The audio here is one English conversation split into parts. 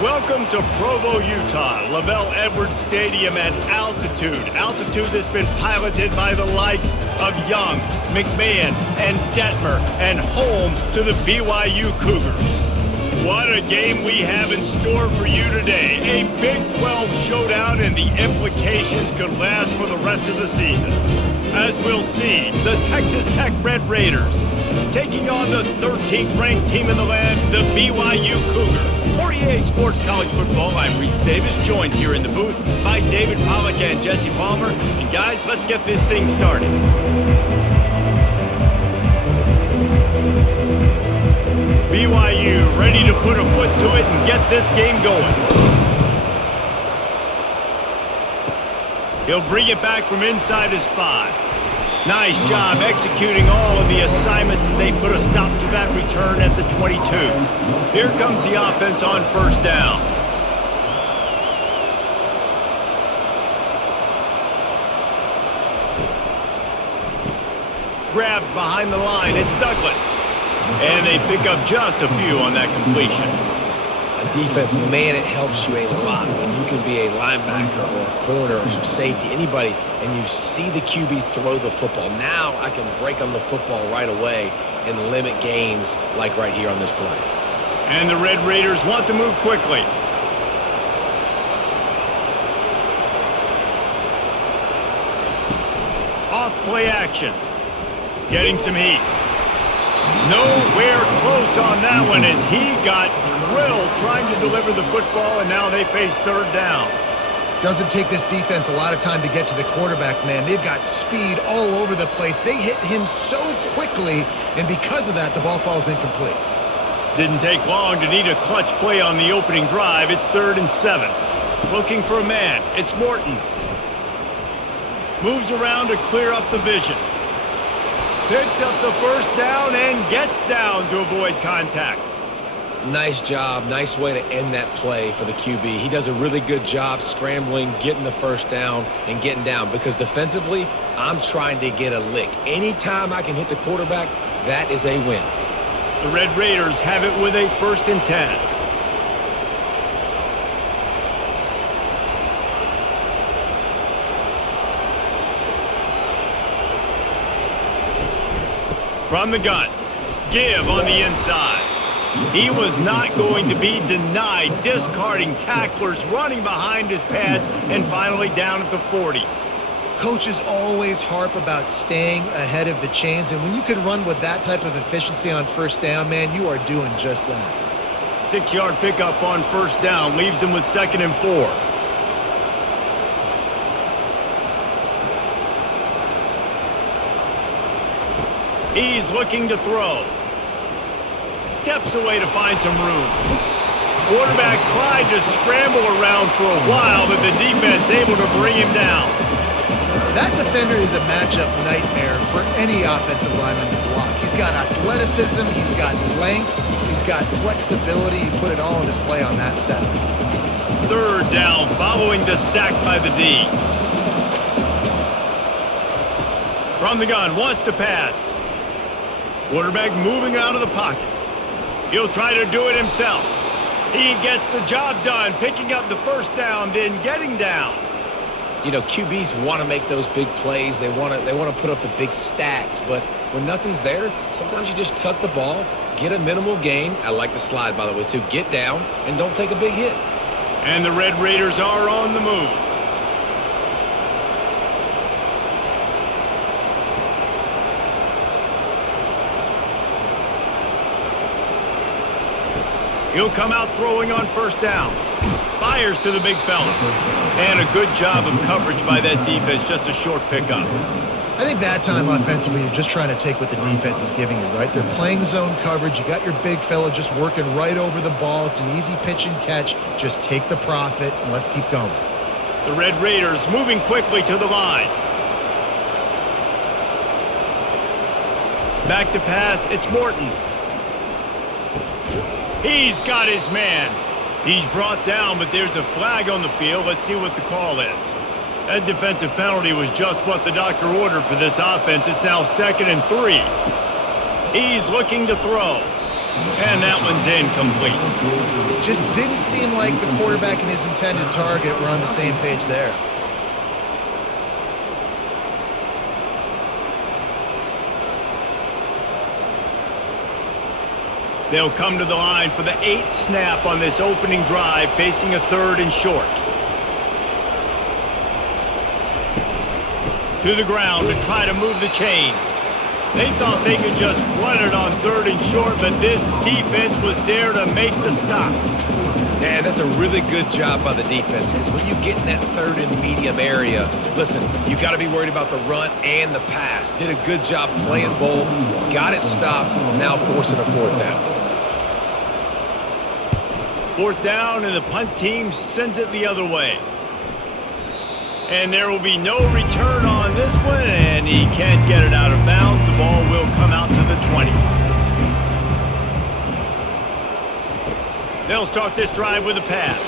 Welcome to Provo, Utah, Lavelle Edwards Stadium at altitude. Altitude that's been piloted by the likes of Young, McMahon, and Detmer, and home to the BYU Cougars. What a game we have in store for you today. A Big 12 showdown, and the implications could last for the rest of the season. As we'll see, the Texas Tech Red Raiders taking on the 13th ranked team in the land, the BYU Cougars. For EA Sports College Football, I'm Reese Davis, joined here in the booth by David Pollack and Jesse Palmer. And guys, let's get this thing started. BYU ready to put a foot to it and get this game going. He'll bring it back from inside his 5. Nice job executing all of the assignments as they put a stop to that return at the 22. Here comes the offense on first down. Grabbed behind the line, it's Douglas. And they pick up just a few on that completion. Defense, man, it helps you a lot when you can be a linebacker or a corner or some safety, anybody, and you see the QB throw the football. Now I can break on the football right away and limit gains like right here on this play. And the Red Raiders want to move quickly. Off play action. Getting some heat. Nowhere close on that one as he got drilled trying to deliver the football, and now they face third down. Doesn't take this defense a lot of time to get to the quarterback, man. They've got speed all over the place. They hit him so quickly, and because of that, the ball falls incomplete. Didn't take long to need a clutch play on the opening drive. It's 3rd and 7. Looking for a man. It's Morton. Moves around to clear up the vision. Picks up the first down and gets down to avoid contact. Nice job. Nice way to end that play for the QB. He does a really good job scrambling, getting the first down, and getting down. Because defensively, I'm trying to get a lick. Anytime I can hit the quarterback, that is a win. The Red Raiders have it with a 1st and 10. From the gun, give on the inside. He was not going to be denied, discarding tacklers, running behind his pads, and finally down at the 40. Coaches always harp about staying ahead of the chains, and when you can run with that type of efficiency on first down, man, you are doing just that. 6-yard pickup on first down leaves him with 2nd and 4. He's looking to throw. Steps away to find some room. Quarterback tried to scramble around for a while, but the defense able to bring him down. That defender is a matchup nightmare for any offensive lineman to block. He's got athleticism, he's got length, he's got flexibility. You put it all on display on that side. 3rd down following the sack by the D. From the gun, wants to pass. Quarterback moving out of the pocket. He'll try to do it himself. He gets the job done, picking up the first down, then getting down. You know, QBs want to make those big plays. They want to put up the big stats. But when nothing's there, sometimes you just tuck the ball, get a minimal gain. I like the slide, by the way, too. Get down and don't take a big hit. And the Red Raiders are on the move. He'll come out throwing on first down. Fires to the big fella. And a good job of coverage by that defense. Just a short pickup. I think that time offensively, you're just trying to take what the defense is giving you, right? They're playing zone coverage. You got your big fella just working right over the ball. It's an easy pitch and catch. Just take the profit and let's keep going. The Red Raiders moving quickly to the line. Back to pass. It's Morton. He's got his man. He's brought down, but there's a flag on the field. Let's see what the call is. That defensive penalty was just what the doctor ordered for this offense. It's now 2nd and 3. He's looking to throw. And that one's incomplete. Just didn't seem like the quarterback and his intended target were on the same page there. They'll come to the line for the 8th snap on this opening drive, facing a 3rd and short. To the ground to try to move the chains. They thought they could just run it on 3rd and short, but this defense was there to make the stop. Man, that's a really good job by the defense, because when you get in that 3rd and medium area, listen, you got to be worried about the run and the pass. Did a good job playing both, got it stopped, now forcing a 4th down. 4th down, and the punt team sends it the other way. And there will be no return on this one, and he can't get it out of bounds. The ball will come out to the 20. They'll start this drive with a pass.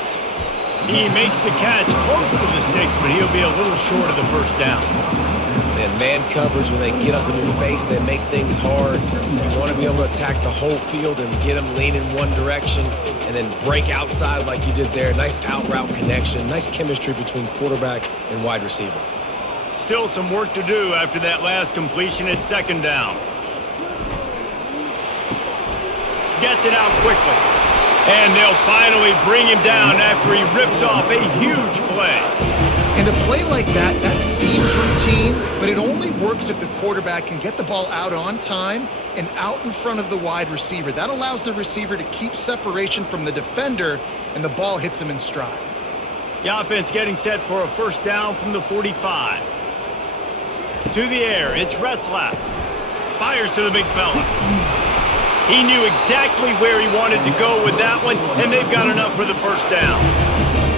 He makes the catch close to the sticks, but he'll be a little short of the 1st down. And man coverage, when they get up in your face, they make things hard. You want to be able to attack the whole field and get them leaning one direction and then break outside like you did there. Nice out route connection, nice chemistry between quarterback and wide receiver. Still some work to do after that last completion at 2nd down. Gets it out quickly. And they'll finally bring him down after he rips off a huge play. And a play like that, that seems routine, but it only works if the quarterback can get the ball out on time and out in front of the wide receiver. That allows the receiver to keep separation from the defender, and the ball hits him in stride. The offense getting set for a 1st down from the 45. To the air, it's Retzlaff. Fires to the big fella. He knew exactly where he wanted to go with that one, and they've got enough for the 1st down.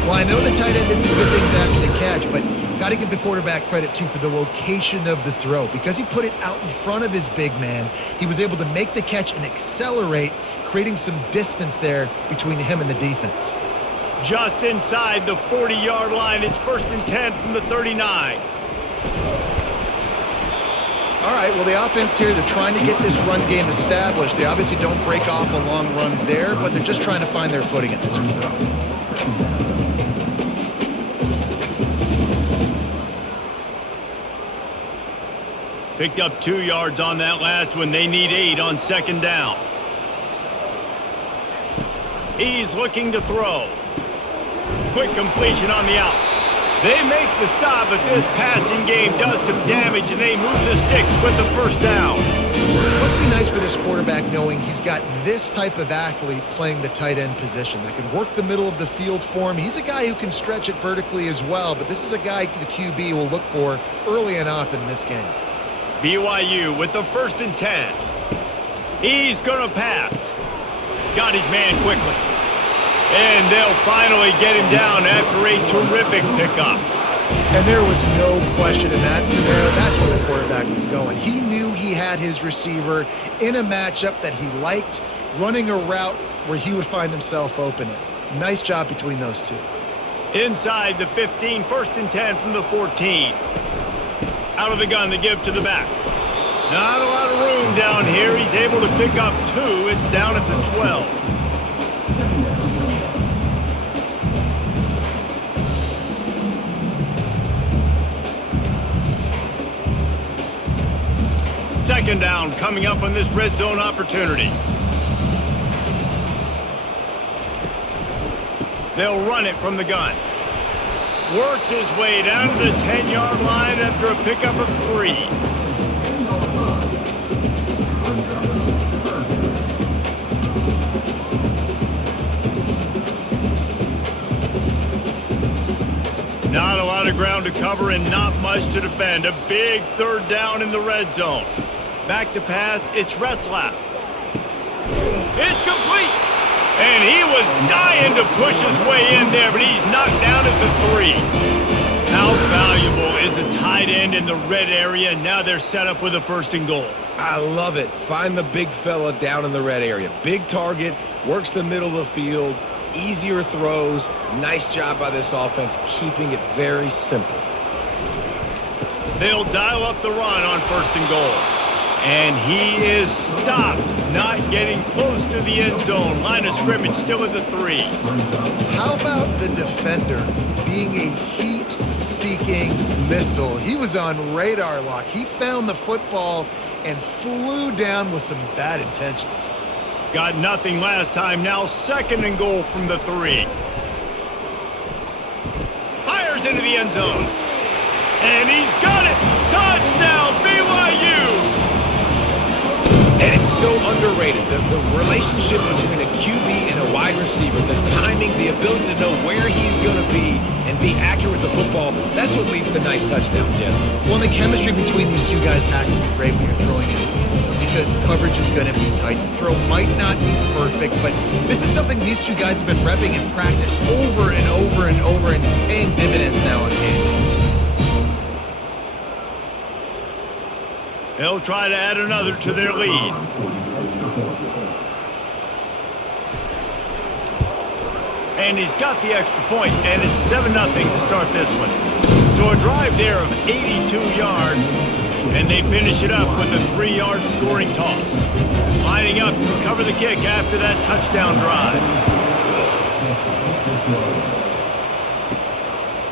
Well, I know the tight end did some good things after the catch, but got to give the quarterback credit, too, for the location of the throw. Because he put it out in front of his big man, he was able to make the catch and accelerate, creating some distance there between him and the defense. Just inside the 40-yard line, it's 1st and 10 from the 39. All right, well, the offense here, they're trying to get this run game established. They obviously don't break off a long run there, but they're just trying to find their footing at this point. Picked up 2 yards on that last one. They need 8 on 2nd down. He's looking to throw. Quick completion on the out. They make the stop, but this passing game does some damage, and they move the sticks with the 1st down. It must be nice for this quarterback knowing he's got this type of athlete playing the tight end position that can work the middle of the field for him. He's a guy who can stretch it vertically as well, but this is a guy the QB will look for early and often in this game. BYU with the 1st and 10. He's going to pass. Got his man quickly. And they'll finally get him down after a terrific pickup. And there was no question in that scenario. That's where the quarterback was going. He knew he had his receiver in a matchup that he liked, running a route where he would find himself open. Nice job between those two. Inside the 15, 1st and 10 from the 14. Out of the gun to give to the back. Not a lot of room down here. He's able to pick up 2. It's down at the 12. Second down coming up on this red zone opportunity. They'll run it from the gun. Works his way down to the 10-yard line after a pickup of 3. Not a lot of ground to cover and not much to defend. A big 3rd down in the red zone. Back to pass, it's Retzlaff. It's complete! And he was dying to push his way in there, but he's knocked down at the 3. How valuable is a tight end in the red area? Now they're set up with a 1st and goal. I love it. Find the big fella down in the red area. Big target, works the middle of the field, easier throws. Nice job by this offense, keeping it very simple. They'll dial up the run on 1st and goal. And he is stopped not getting close to the end zone. Line of scrimmage still at the 3. How about the defender being a heat-seeking missile? He was on radar lock. He found the football and flew down with some bad intentions. Got nothing last time. Now 2nd and goal from the 3. Fires into the end zone. And he's got it! Touchdown, BYU! And it's so underrated. The relationship between a QB and a wide receiver, the timing, the ability to know where he's going to be and be accurate with the football, that's what leads to nice touchdowns, Jesse. Well, the chemistry between these two guys has to be great when you're throwing it because coverage is going to be tight. The throw might not be perfect, but this is something these two guys have been repping in practice over and over and over, and it's paying dividends now in game. They'll try to add another to their lead. And he's got the extra point, and it's 7-0 to start this one. So a drive there of 82 yards, and they finish it up with a 3-yard scoring toss. Lining up to cover the kick after that touchdown drive.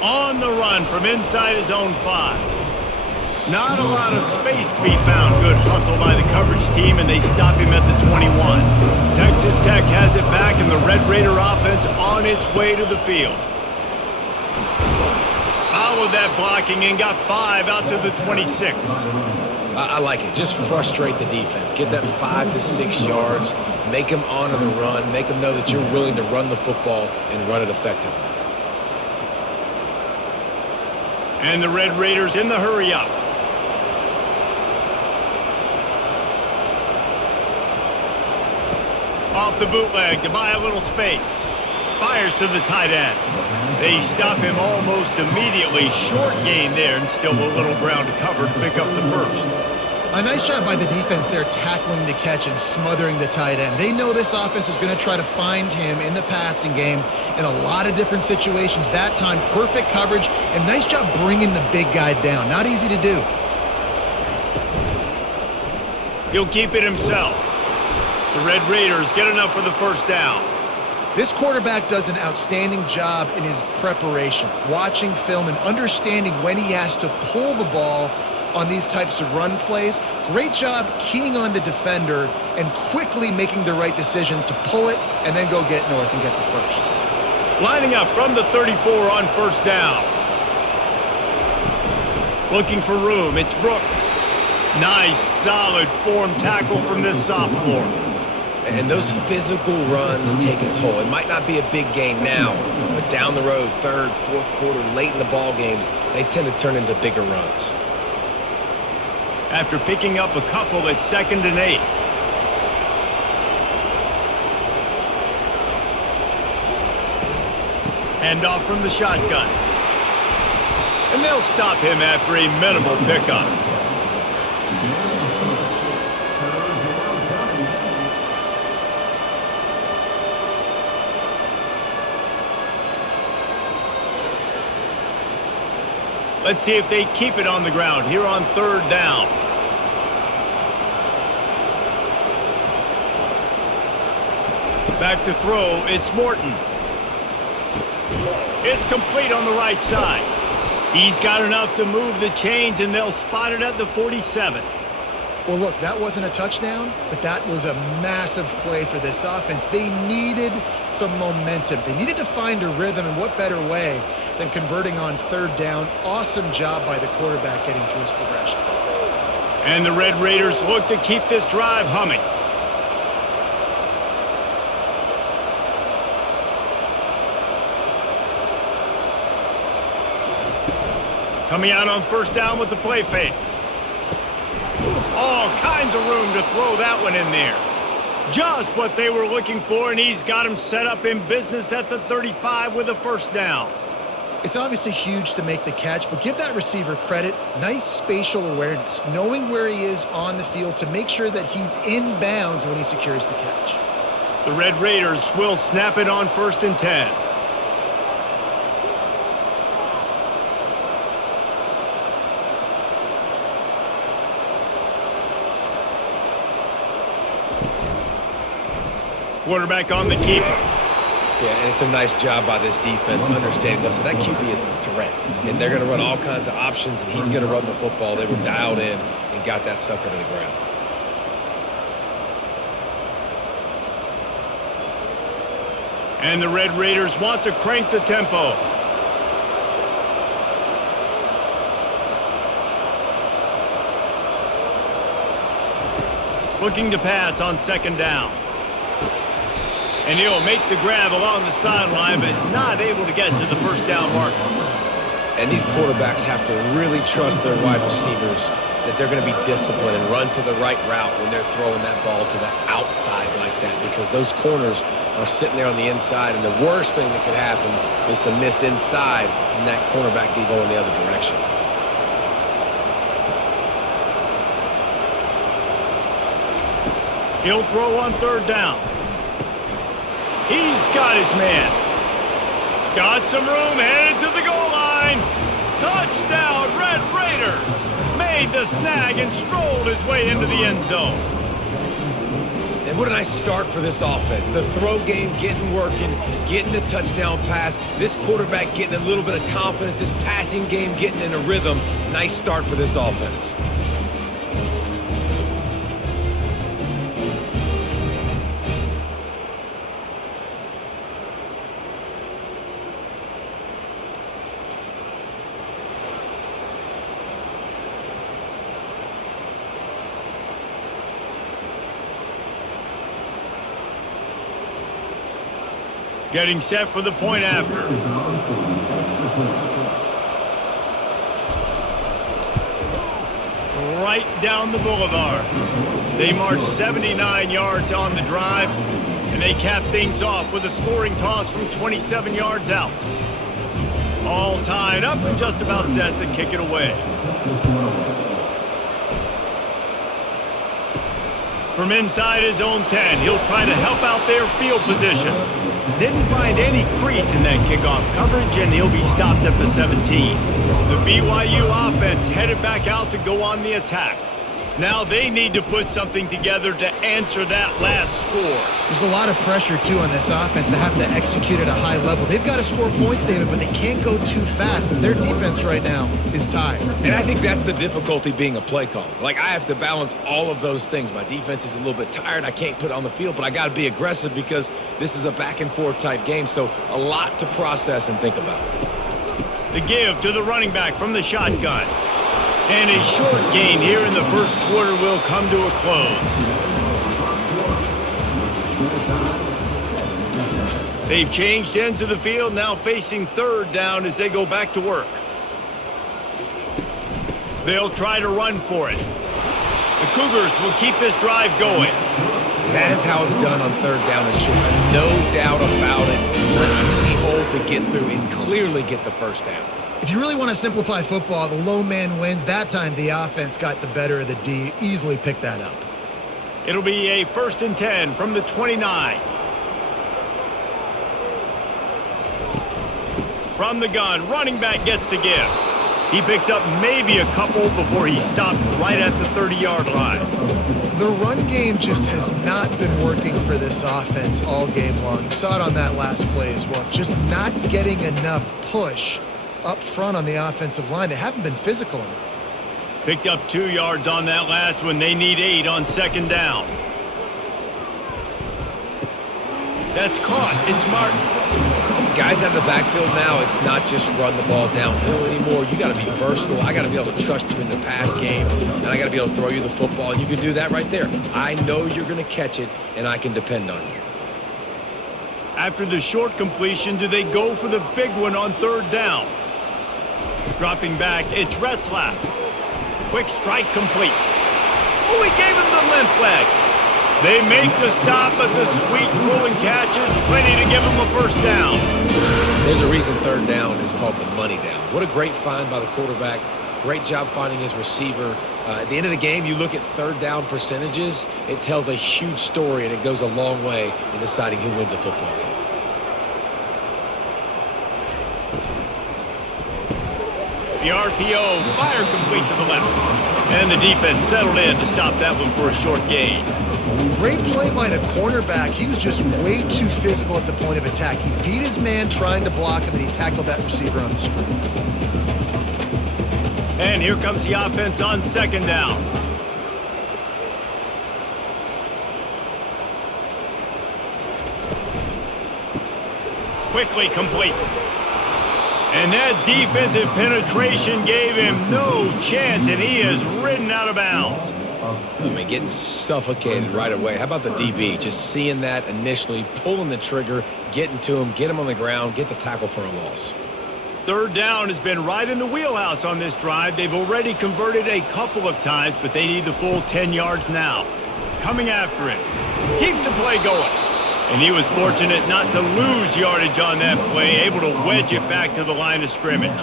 On the run from inside his own 5. Not a lot of space to be found. Good hustle by the coverage team, and they stop him at the 21. Texas Tech has it back, and the Red Raider offense on its way to the field. Followed that blocking and got 5 out to the 26. I like it. Just frustrate the defense. Get that 5 to 6 yards. Make them honor the run. Make them know that you're willing to run the football and run it effectively. And the Red Raiders in the hurry up. Off the bootleg to buy a little space. Fires to the tight end. They stop him almost immediately. Short gain there and still a little ground to cover to pick up the first. A nice job by the defense there tackling the catch and smothering the tight end. They know this offense is going to try to find him in the passing game in a lot of different situations. That time, perfect coverage and nice job bringing the big guy down. Not easy to do. He'll keep it himself. The Red Raiders get enough for the first down. This quarterback does an outstanding job in his preparation, watching film and understanding when he has to pull the ball on these types of run plays. Great job keying on the defender and quickly making the right decision to pull it and then go get north and get the first. Lining up from the 34 on first down. Looking for room, it's Brooks. Nice, solid form tackle from this sophomore. And those physical runs take a toll. It might not be a big gain now, but down the road, third, fourth quarter, late in the ball games, they tend to turn into bigger runs. After picking up a couple at 2nd and 8. Hand off from the shotgun. And they'll stop him after a minimal pickup. Let's see if they keep it on the ground here on third down. Back to throw, it's Morton. It's complete on the right side. He's got enough to move the chains, and they'll spot it at the 47. Well, look, that wasn't a touchdown, but that was a massive play for this offense. They needed some momentum. They needed to find a rhythm, and what better way than converting on third down. Awesome job by the quarterback getting through his progression. And the Red Raiders look to keep this drive humming. Coming out on first down with the play fake. All kinds of room to throw that one in there. Just what they were looking for, and he's got him set up in business at the 35 with a first down. It's obviously huge to make the catch, but give that receiver credit. Nice spatial awareness, knowing where he is on the field to make sure that he's in bounds when he secures the catch. The Red Raiders will snap it on 1st and 10. Quarterback on the keeper. Yeah, and it's a nice job by this defense understanding, listen, that QB is a threat, and they're going to run all kinds of options, and he's going to run the football. They were dialed in and got that sucker to the ground. And the Red Raiders want to crank the tempo. Looking to pass on second down. And he'll make the grab along the sideline, but is not able to get to the first down marker. And these quarterbacks have to really trust their wide receivers that they're going to be disciplined and run to the right route when they're throwing that ball to the outside like that, because those corners are sitting there on the inside, and the worst thing that could happen is to miss inside and that cornerback be going the other direction. He'll throw on third down. He's got his man. Got some room, headed to the goal line. Touchdown, Red Raiders. Made the snag and strolled his way into the end zone. And what a nice start for this offense. The throw game getting working, getting the touchdown pass. This quarterback getting a little bit of confidence. This passing game getting in a rhythm. Nice start for this offense. Getting set for the point after. Right down the boulevard. They march 79 yards on the drive, and they cap things off with a scoring toss from 27 yards out. All tied up and just about set to kick it away. From inside his own 10, he'll try to help out their field position. Didn't find any crease in that kickoff coverage, and he'll be stopped at the 17. The BYU offense headed back out to go on the attack. Now they need to put something together to answer that last score. There's a lot of pressure, too, on this offense. They have to execute at a high level. They've got to score points, David, but they can't go too fast because their defense right now is tired. And I think that's the difficulty being a play caller. Like, I have to balance all of those things. My defense is a little bit tired. I can't put it on the field, but I got to be aggressive because this is a back-and-forth type game, so a lot to process and think about. The give to the running back from the shotgun. And a short gain here in the first quarter will come to a close. They've changed ends of the field, now facing third down as they go back to work. They'll try to run for it. The Cougars will keep this drive going. That is how it's done on third down and short. No doubt about it. An easy hole to get through and clearly get the first down. If you really want to simplify football, the low man wins. That time the offense got the better of the D. Easily picked that up. It'll be a 1st and 10 from the 29. From the gun, running back gets to give. He picks up maybe a couple before he's stopped right at the 30-yard line. The run game just has not been working for this offense all game long. You saw it on that last play as well. Just not getting enough push up front on the offensive line. They haven't been physical enough. Picked up 2 yards on that last one. They need 8 on second down. That's caught. It's Martin. Guys out of the backfield now, it's not just run the ball downhill anymore. You got to be versatile. I got to be able to trust you in the pass game, and I got to be able to throw you the football, and you can do that right there. I know you're going to catch it, and I can depend on you. After the short completion, do they go for the big one on third down? Dropping back, it's Retzlaff. Quick strike complete. Oh, he gave him the limp leg. They make the stop, but the sweet rolling catch is plenty to give him a first down. There's a reason third down is called the money down. What a great find by the quarterback. Great job finding his receiver. At the end of the game, you look at third down percentages. It tells a huge story, and it goes a long way in deciding who wins a football game. The RPO fired complete to the left. And the defense settled in to stop that one for a short gain. Great play by the cornerback. He was just way too physical at the point of attack. He beat his man trying to block him, and he tackled that receiver on the screen. And here comes the offense on second down. Quickly complete. And that defensive penetration gave him no chance, and he is ridden out of bounds. I mean, getting suffocated right away. How about the DB? Just seeing that initially, pulling the trigger, getting to him, get him on the ground, get the tackle for a loss. Third down has been right in the wheelhouse on this drive. They've already converted a couple of times, but they need the full 10 yards now. Coming after it. Keeps the play going. And he was fortunate not to lose yardage on that play, able to wedge it back to the line of scrimmage.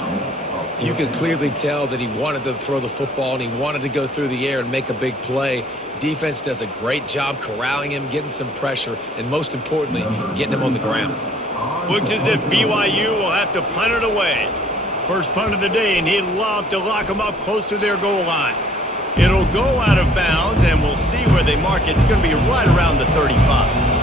You could clearly tell that he wanted to throw the football and he wanted to go through the air and make a big play. Defense does a great job corralling him, getting some pressure, and most importantly, getting him on the ground. Looks as if BYU will have to punt it away. First punt of the day, and he'd love to lock them up close to their goal line. It'll go out of bounds, and we'll see where they mark it. It's going to be right around the 35.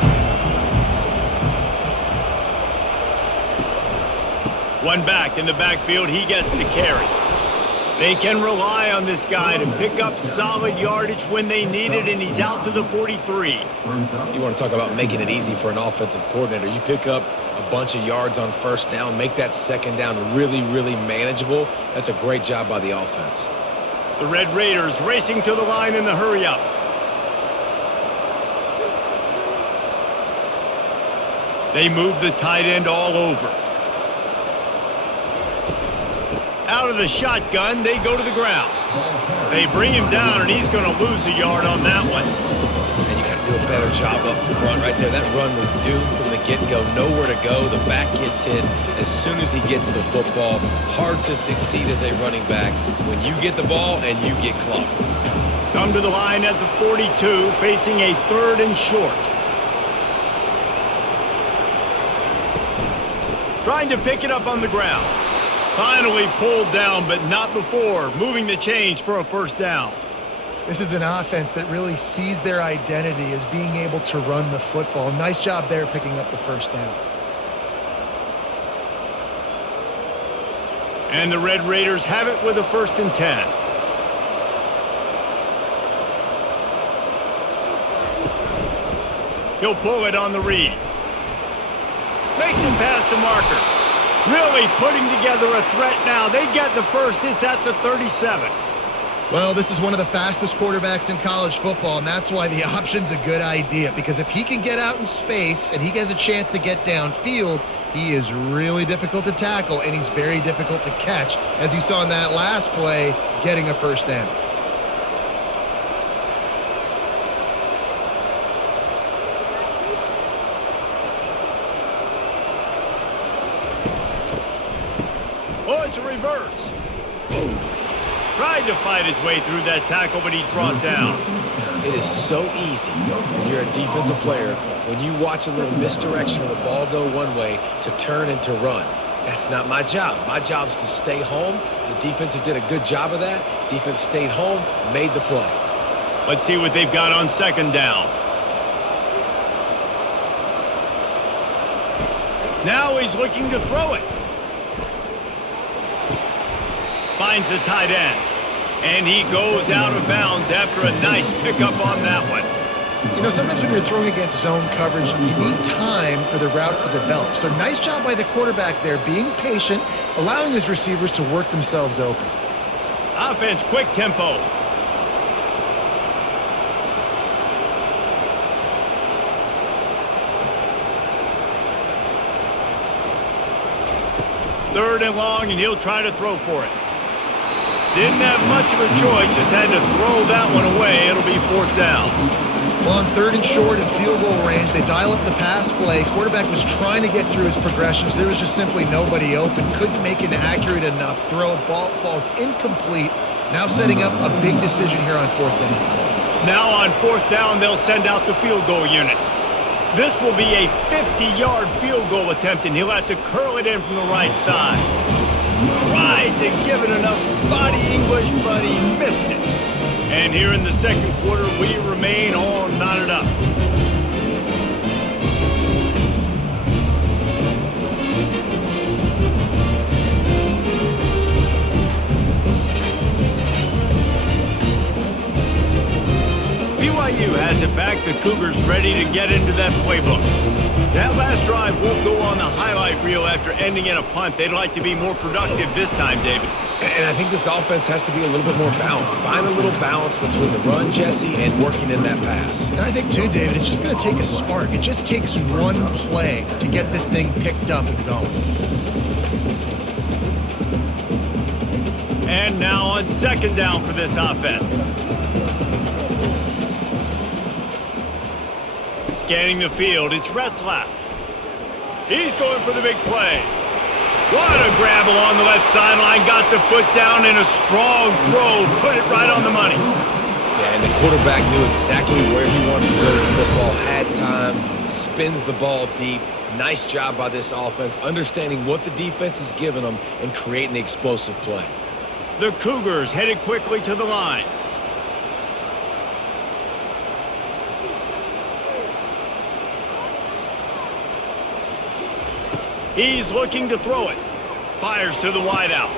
One back in the backfield, he gets the carry. They can rely on this guy to pick up solid yardage when they need it, and he's out to the 43. You want to talk about making it easy for an offensive coordinator. You pick up a bunch of yards on first down, make that second down really, really manageable. That's a great job by the offense. The Red Raiders racing to the line in the hurry-up. They move the tight end all over. Out of the shotgun, they go to the ground. They bring him down, and he's going to lose a yard on that one. And you got to do a better job up front right there. That run was doomed from the get-go. Nowhere to go. The back gets hit as soon as he gets the football. Hard to succeed as a running back when you get the ball and you get clocked. Come to the line at the 42, facing a 3rd and short. Trying to pick it up on the ground. Finally pulled down, but not before. Moving the chains for a first down. This is an offense that really sees their identity as being able to run the football. Nice job there picking up the first down. And the Red Raiders have it with a 1st and 10. He'll pull it on the read. Makes him pass the marker. Really putting together a threat now. They get the first. It's at the 37. Well, this is one of the fastest quarterbacks in college football, and that's why the option's a good idea. Because if he can get out in space and he has a chance to get downfield, he is really difficult to tackle, and he's very difficult to catch, as you saw in that last play, getting a first down. Oh, it's a reverse. Tried to fight his way through that tackle, but he's brought down. It is so easy when you're a defensive player, when you watch a little misdirection of the ball go one way, to turn and to run. That's not my job. My job is to stay home. The defensive did a good job of that. Defense stayed home, made the play. Let's see what they've got on second down. Now he's looking to throw it. Finds the tight end. And he goes out of bounds after a nice pickup on that one. You know, sometimes when you're throwing against zone coverage, you need time for the routes to develop. So nice job by the quarterback there, being patient, allowing his receivers to work themselves open. Offense, quick tempo. Third and long, and he'll try to throw for it. Didn't have much of a choice, just had to throw that one away. It'll be 4th down. Well, on 3rd and short and field goal range, they dial up the pass play. Quarterback was trying to get through his progressions. There was just simply nobody open. Couldn't make an accurate enough throw. Ball falls incomplete. Now setting up a big decision here on 4th down. Now on 4th down, they'll send out the field goal unit. This will be a 50-yard field goal attempt, and he'll have to curl it in from the right side. Tried to give it enough body English, but he missed it. And here in the second quarter, we remain all knotted up. BYU has it back. The Cougars ready to get into that playbook. That last drive won't go on the highlight reel after ending in a punt. They'd like to be more productive this time, David. And I think this offense has to be a little bit more balanced. Find a little balance between the run, Jesse, and working in that pass. And I think, too, David, it's just going to take a spark. It just takes one play to get this thing picked up and going. And now on second down for this offense. Scanning the field, it's Retzlaff. He's going for the big play. What a grab along the left sideline. Got the foot down in a strong throw. Put it right on the money. Yeah, and the quarterback knew exactly where he wanted to go with the football. Had time, spins the ball deep. Nice job by this offense, understanding what the defense is giving them and creating the explosive play. The Cougars headed quickly to the line. He's looking to throw it. Fires to the wideout.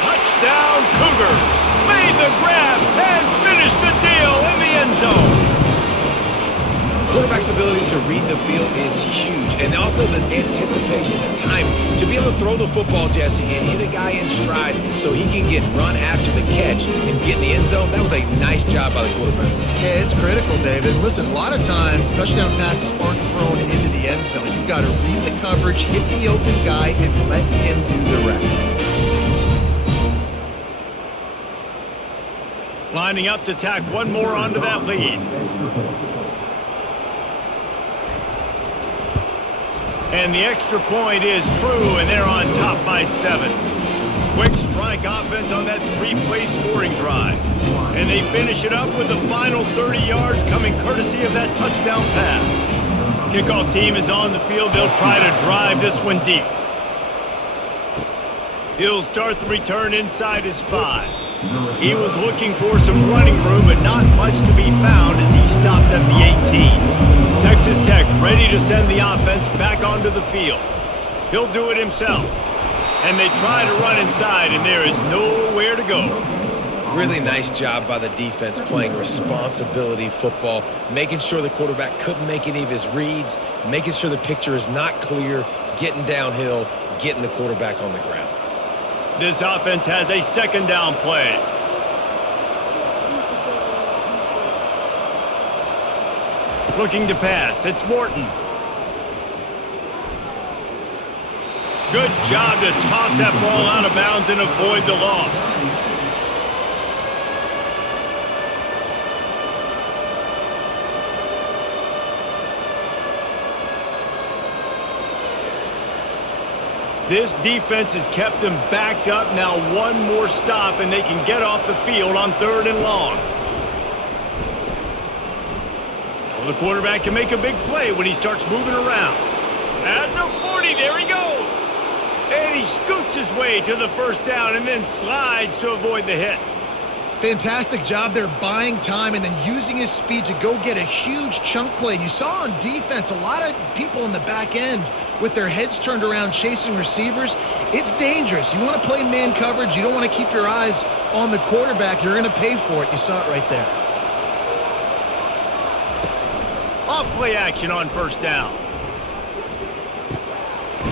Touchdown, Cougars! Made the grab and finished the deal in the end zone. Quarterback's abilities to read the field is huge, and also the anticipation, the time to be able to throw the football, Jesse, and hit a guy in stride so he can get run after the catch and get in the end zone. That was a nice job by the quarterback. Yeah, it's critical, David. Listen, a lot of times touchdown passes aren't thrown into the end zone. You've got to read the coverage, hit the open guy, and let him do the rest. Lining up to tack one more onto that lead. And the extra point is true, and they're on top by 7. Quick strike offense on that 3-play scoring drive. And they finish it up with the final 30 yards coming courtesy of that touchdown pass. Kickoff team is on the field. They'll try to drive this one deep. He'll start the return inside his 5. He was looking for some running room, but not much to be found as he stopped at the 18. Texas Tech ready to send the offense back onto the field. He'll do it himself. And they try to run inside, and there is nowhere to go. Really nice job by the defense playing responsibility football, making sure the quarterback couldn't make any of his reads, making sure the picture is not clear, getting downhill, getting the quarterback on the ground. This offense has a second down play. Looking to pass. It's Morton. Good job to toss that ball out of bounds and avoid the loss. This defense has kept them backed up. Now one more stop, and they can get off the field on 3rd and long. Well, the quarterback can make a big play when he starts moving around. At the 40, there he goes. And he scoots his way to the first down and then slides to avoid the hit. Fantastic job there buying time and then using his speed to go get a huge chunk play. And you saw on defense a lot of people in the back end with their heads turned around chasing receivers. It's dangerous. You want to play man coverage. You don't want to keep your eyes on the quarterback. You're going to pay for it. You saw it right there. Off play action on first down.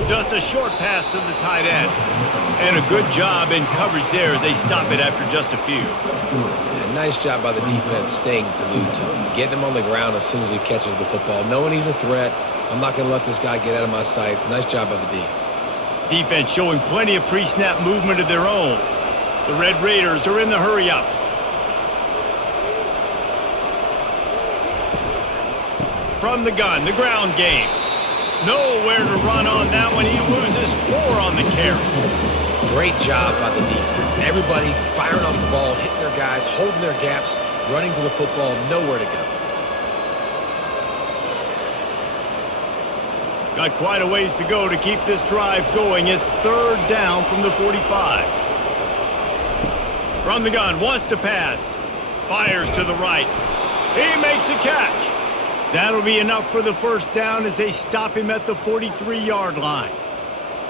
Just a short pass to the tight end. And a good job in coverage there as they stop it after just a few. Yeah, nice job by the defense staying glued to him, getting him on the ground as soon as he catches the football, knowing he's a threat. I'm not going to let this guy get out of my sights. Nice job by the D. Defense showing plenty of pre-snap movement of their own. The Red Raiders are in the hurry-up. From the gun, the ground game. Nowhere to run on that one. He loses 4 on the carry. Great job by the defense. Everybody firing off the ball, hitting their guys, holding their gaps, running to the football, nowhere to go. Got quite a ways to go to keep this drive going. It's third down from the 45. From the gun, wants to pass. Fires to the right. He makes a catch. That'll be enough for the first down as they stop him at the 43-yard line.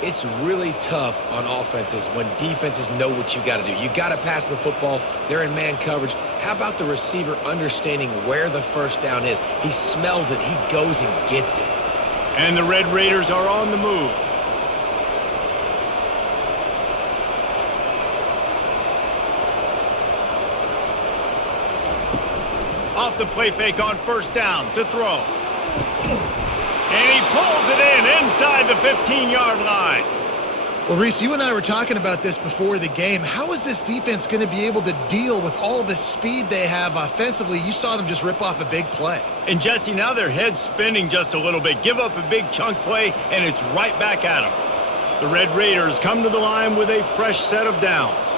It's really tough on offenses when defenses know what you got to do. You got to pass the football. They're in man coverage. How about the receiver understanding where the first down is? He smells it. He goes and gets it. And the Red Raiders are on the move. Off the play fake on first down to throw. And he pulls it in inside the 15-yard line. Well, Reese, you and I were talking about this before the game. How is this defense going to be able to deal with all the speed they have offensively? You saw them just rip off a big play. And, Jesse, now their head's spinning just a little bit. Give up a big chunk play, and it's right back at them. The Red Raiders come to the line with a fresh set of downs.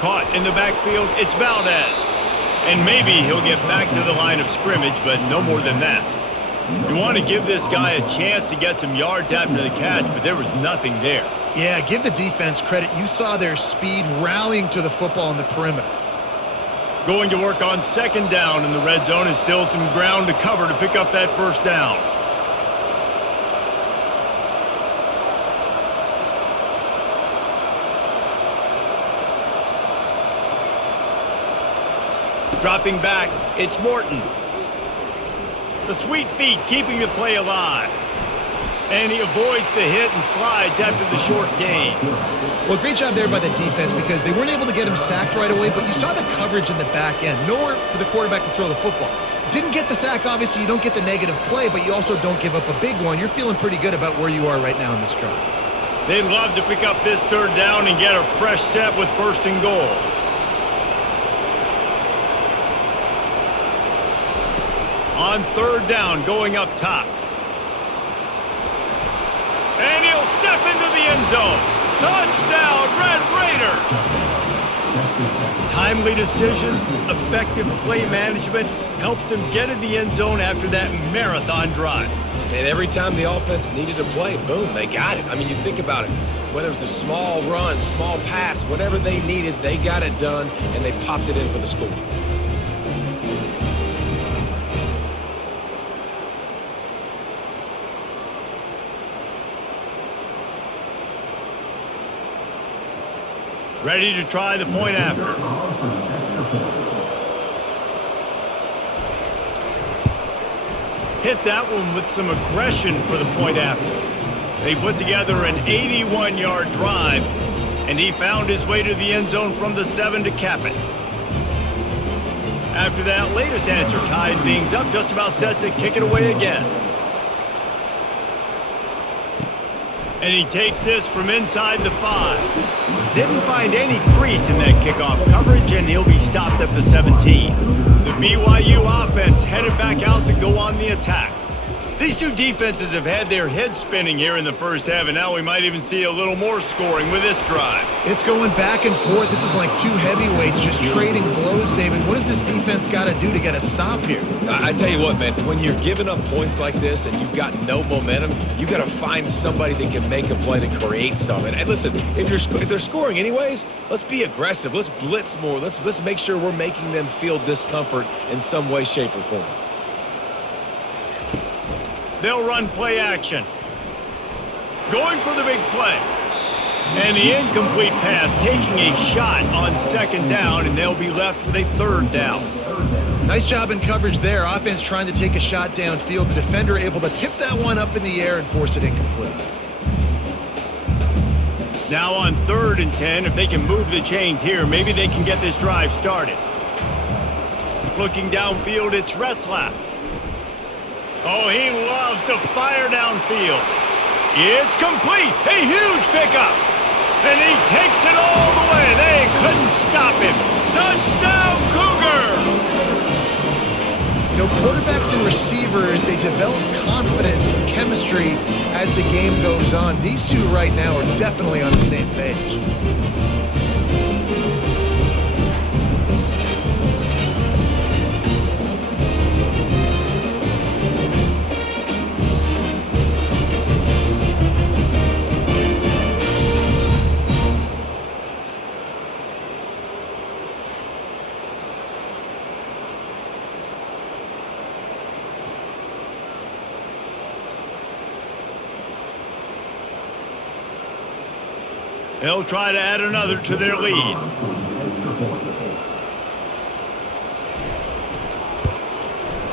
Caught in the backfield, it's Valdez. And maybe he'll get back to the line of scrimmage, but no more than that. You want to give this guy a chance to get some yards after the catch, but there was nothing there. Yeah, give the defense credit. You saw their speed rallying to the football on the perimeter. Going to work on second down in the red zone is still some ground to cover to pick up that first down. Dropping back, it's Morton. The sweet feet keeping the play alive. And he avoids the hit and slides after the short gain. Well, great job there by the defense because they weren't able to get him sacked right away, but you saw the coverage in the back end. Nowhere for the quarterback to throw the football. Didn't get the sack, obviously. You don't get the negative play, but you also don't give up a big one. You're feeling pretty good about where you are right now in this drive. They'd love to pick up this third down and get a fresh set with first and goal. On third down, going up top. And he'll step into the end zone. Touchdown, Red Raiders! Timely decisions, effective play management helps them get in the end zone after that marathon drive. And every time the offense needed to play, boom, they got it. I mean, you think about it. Whether it was a small run, small pass, whatever they needed, they got it done, and they popped it in for the score. Ready to try the point after. Hit that one with some aggression for the point after. They put together an 81-yard drive, and he found his way to the end zone from the 7 to cap it. After that latest answer tied things up, just about set to kick it away again. And he takes this from inside the 5. Didn't find any crease in that kickoff coverage, and he'll be stopped at the 17. The BYU offense headed back out to go on the attack. These two defenses have had their heads spinning here in the first half, and now we might even see a little more scoring with this drive. It's going back and forth. This is like two heavyweights just trading blows, David. What does this defense got to do to get a stop here? I tell you what, man, when you're giving up points like this and you've got no momentum, you got to find somebody that can make a play to create something. And listen, if they're scoring anyways, let's be aggressive. Let's blitz more. Let's make sure we're making them feel discomfort in some way, shape, or form. They'll run play action. Going for the big play. And the incomplete pass taking a shot on second down, and they'll be left with a third down. Nice job in coverage there. Offense trying to take a shot downfield. The defender able to tip that one up in the air and force it incomplete. Now on 3rd and 10, if they can move the chains here, maybe they can get this drive started. Looking downfield, it's Retzlaff. Oh, he loves to fire downfield. It's complete. A huge pickup. And he takes it all the way. They couldn't stop him. Touchdown, Cougars! quarterbacks and receivers, they develop confidence and chemistry as the game goes on. These two right now are definitely on the same page. They'll try to add another to their lead.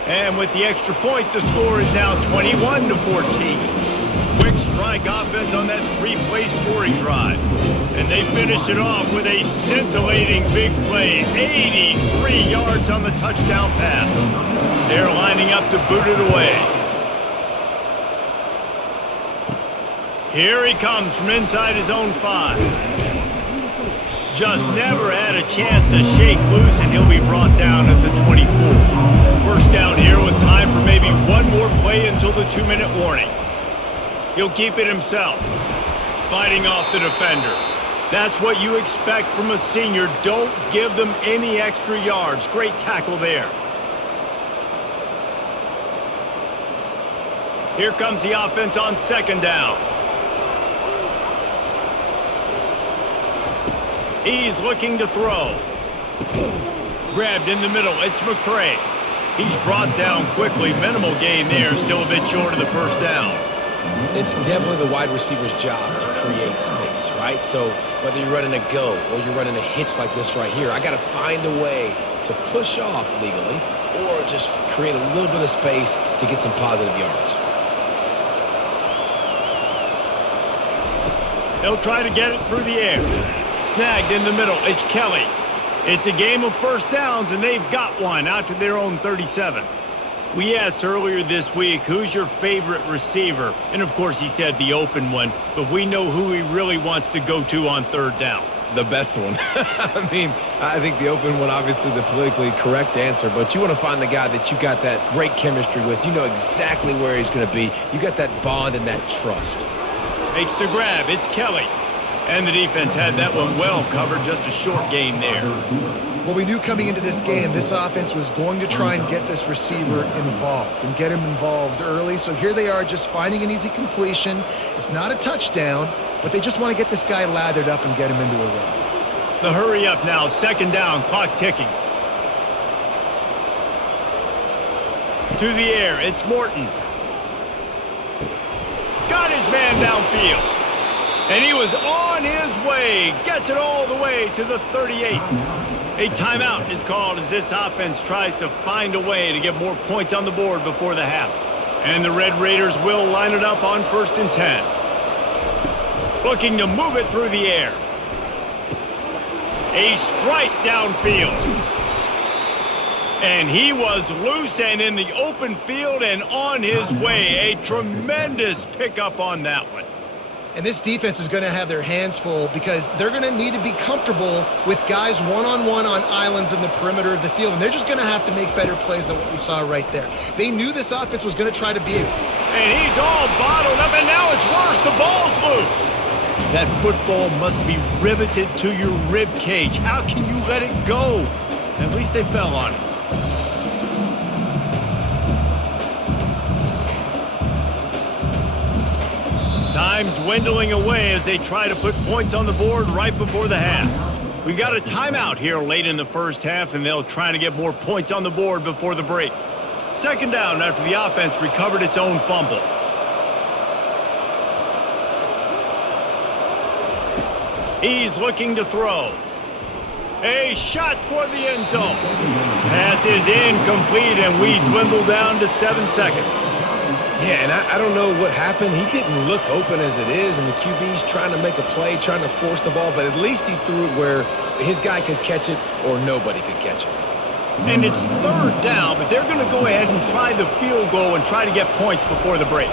And with the extra point, the score is now 21-14. Quick strike offense on that three-play scoring drive. And they finish it off with a scintillating big play. 83 yards on the touchdown pass. They're lining up to boot it away. Here he comes from inside his own 5. Just never had a chance to shake loose, and he'll be brought down at the 24. First down here with time for maybe one more play until the 2-minute warning. He'll keep it himself, fighting off the defender. That's what you expect from a senior. Don't give them any extra yards. Great tackle there. Here comes the offense on second down. He's looking to throw. Grabbed in the middle. It's McCray. He's brought down quickly. Minimal gain there. Still a bit short of the first down. It's definitely the wide receiver's job to create space, right? So whether you're running a go or you're running a hitch like this right here, I got to find a way to push off legally or just create a little bit of space to get some positive yards. They'll try to get it through the air. Snagged in the middle. It's Kelly. It's a game of first downs, and they've got one out to their own 37. We asked earlier this week, who's your favorite receiver? And, of course, he said the open one, but we know who he really wants to go to on third down. The best one. I mean, I think the open one, obviously the politically correct answer, but you want to find the guy that you got that great chemistry with. You know exactly where he's going to be. You got that bond and that trust. Makes the grab. It's Kelly. And the defense had that one well covered. Just a short gain there. Well, we knew coming into this game, this offense was going to try and get this receiver involved and get him involved early. So here they are just finding an easy completion. It's not a touchdown, but they just want to get this guy lathered up and get him into a run. The hurry up now. Second down. Clock ticking. To the air. It's Morton. Got his man downfield. And he was on his way. Gets it all the way to the 38. A timeout is called as this offense tries to find a way to get more points on the board before the half. And the Red Raiders will line it up on 1st and 10. Looking to move it through the air. A strike downfield. And he was loose and in the open field and on his way. A tremendous pickup on that one. And this defense is going to have their hands full because they're going to need to be comfortable with guys one-on-one on islands in the perimeter of the field. And they're just going to have to make better plays than what we saw right there. They knew this offense was going to try to be And he's all bottled up, and now it's worse. The ball's loose. That football must be riveted to your rib cage. How can you let it go? At least they fell on it. Time dwindling away as they try to put points on the board right before the half. We got a timeout here late in the first half, and they'll try to get more points on the board before the break. Second down after the offense recovered its own fumble. He's looking to throw. A shot toward the end zone. Pass is incomplete, and we dwindle down to 7 seconds. Yeah, and I don't know what happened. He didn't look open as it is, and the QB's trying to make a play, trying to force the ball, but at least he threw it where his guy could catch it or nobody could catch it. And it's third down, but they're going to go ahead and try the field goal and try to get points before the break.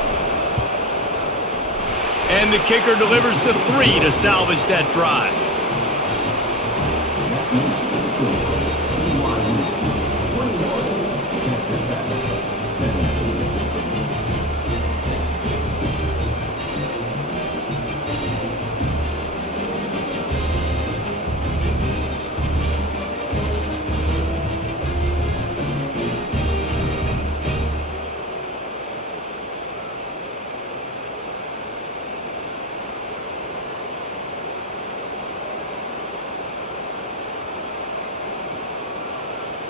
And the kicker delivers the 3 to salvage that drive.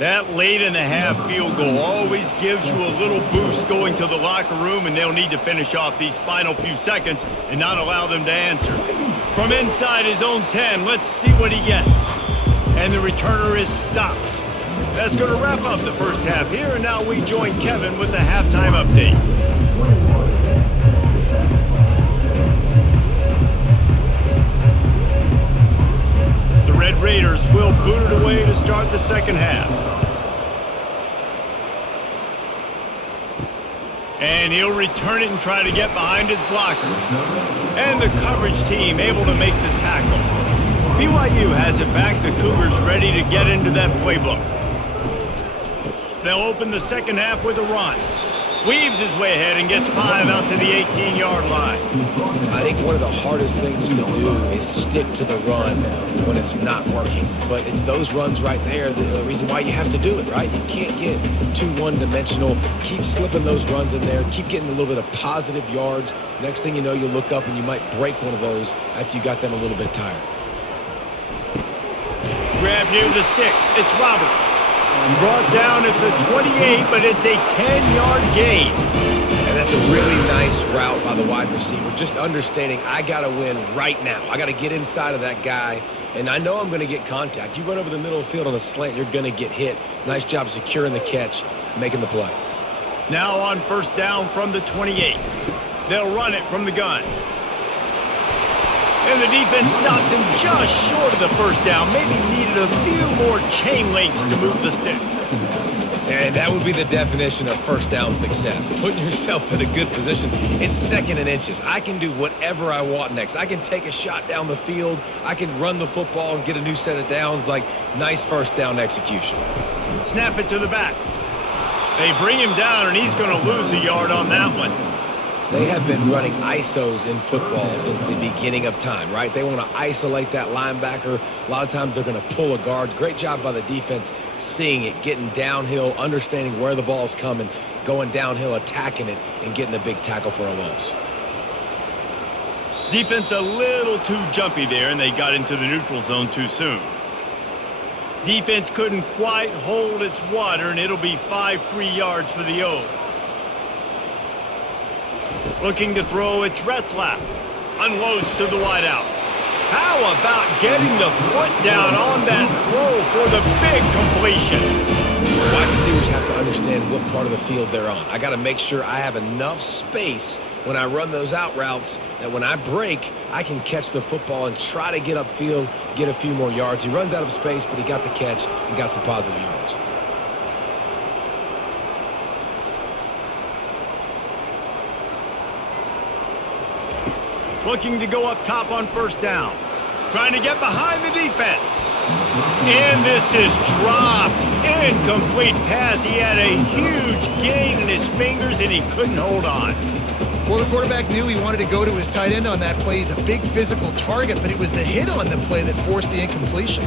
That late in the half field goal always gives you a little boost going to the locker room, and they'll need to finish off these final few seconds and not allow them to answer. From inside his own 10, let's see what he gets. And the returner is stopped. That's going to wrap up the first half here, and now we join Kevin with the halftime update. The Red Raiders will boot it away to start the second half. And he'll return it and try to get behind his blockers. And the coverage team able to make the tackle. BYU has it back. The Cougars ready to get into that playbook. They'll open the second half with a run. Weaves his way ahead and gets 5 out to the 18-yard line. I think one of the hardest things to do is stick to the run when it's not working. But it's those runs right there the reason why you have to do it, right? You can't get too one-dimensional. Keep slipping those runs in there. Keep getting a little bit of positive yards. Next thing you know, you'll look up and you might break one of those after you got them a little bit tired. Grab near the sticks. It's Roberts. Brought down at the 28, but it's a 10-yard gain. And that's a really nice route by the wide receiver. Just understanding I got to win right now. I got to get inside of that guy, and I know I'm going to get contact. You run over the middle of the field on a slant, you're going to get hit. Nice job securing the catch, making the play. Now on first down from the 28. They'll run it from the gun. And the defense stops him just short of the first down. Maybe needed a few more chain links to move the sticks. And that would be the definition of first down success. Putting yourself in a good position. It's second and inches. I can do whatever I want next. I can take a shot down the field. I can run the football and get a new set of downs. Like, nice first down execution. Snap it to the back. They bring him down, and he's going to lose a yard on that one. They have been running ISOs in football since the beginning of time, right? They want to isolate that linebacker. A lot of times they're going to pull a guard. Great job by the defense seeing it, getting downhill, understanding where the ball's coming, going downhill, attacking it, and getting a big tackle for a loss. Defense a little too jumpy there, and they got into the neutral zone too soon. Defense couldn't quite hold its water, and it'll be 5 free yards for the O. Looking to throw, it's Retzlaff. Unloads to the wideout. How about getting the foot down on that throw for the big completion? The wide receivers have to understand what part of the field they're on. I got to make sure I have enough space when I run those out routes that when I break, I can catch the football and try to get upfield, get a few more yards. He runs out of space, but he got the catch and got some positive yards. Looking to go up top on first down. Trying to get behind the defense. And this is dropped. Incomplete pass. He had a huge gain in his fingers, and he couldn't hold on. Well, the quarterback knew he wanted to go to his tight end on that play. He's a big physical target, but it was the hit on the play that forced the incompletion.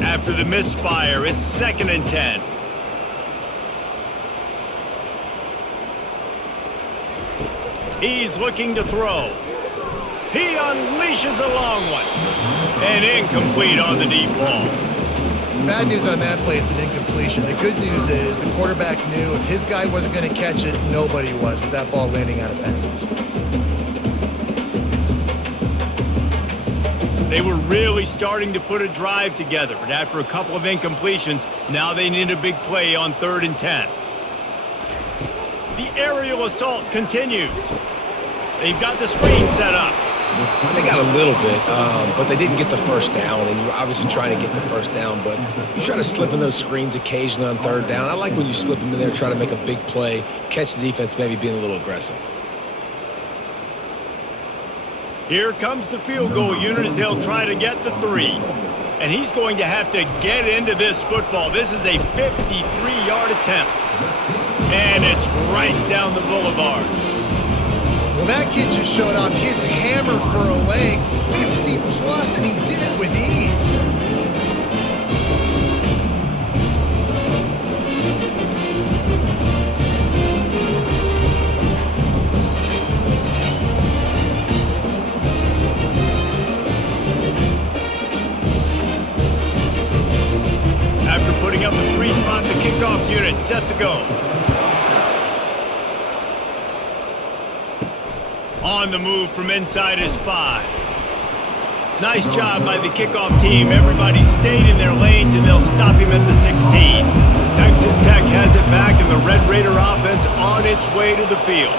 After the misfire, it's 2nd and 10. He's looking to throw. He unleashes a long one. And incomplete on the deep ball. Bad news on that play, it's an incompletion. The good news is the quarterback knew if his guy wasn't going to catch it, nobody was with that ball landing out of bounds. They were really starting to put a drive together, but after a couple of incompletions, now they need a big play on 3rd and 10. The aerial assault continues. They've got the screen set up. They got a little bit, but they didn't get the first down, and you're obviously trying to get the first down, but you try to slip in those screens occasionally on 3rd down. I like when you slip them in there, try to make a big play, catch the defense maybe being a little aggressive. Here comes the field goal unit as they'll try to get the 3. And he's going to have to get into this football. This is a 53-yard attempt. And it's right down the boulevard. Well, that kid just showed off his hammer for a leg, 50-plus, and he did it with ease. After putting up a 3-spot kickoff unit set to go. On the move from inside his 5. Nice job by the kickoff team. Everybody stayed in their lanes, and they'll stop him at the 16. Texas Tech has it back, and the Red Raider offense on its way to the field.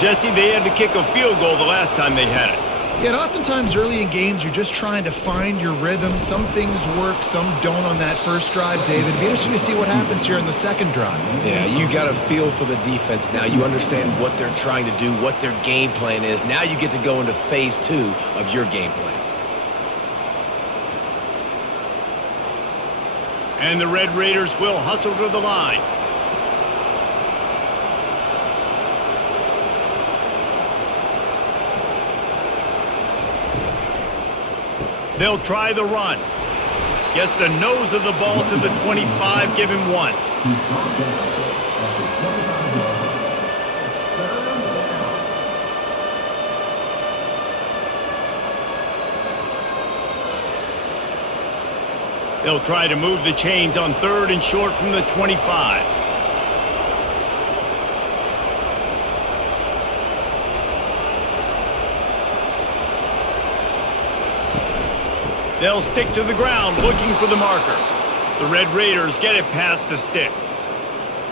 Jesse, they had to kick a field goal the last time they had it. Yeah, and oftentimes early in games, you're just trying to find your rhythm. Some things work, some don't on that first drive, David. It'll be interesting to see what happens here in the second drive. Yeah, you got a feel for the defense now. You understand what they're trying to do, what their game plan is. Now you get to go into phase 2 of your game plan. And the Red Raiders will hustle to the line. They'll try the run. Gets the nose of the ball to the 25, give him 1. They'll try to move the chains on 3rd and short from the 25. They'll stick to the ground looking for the marker. The Red Raiders get it past the sticks.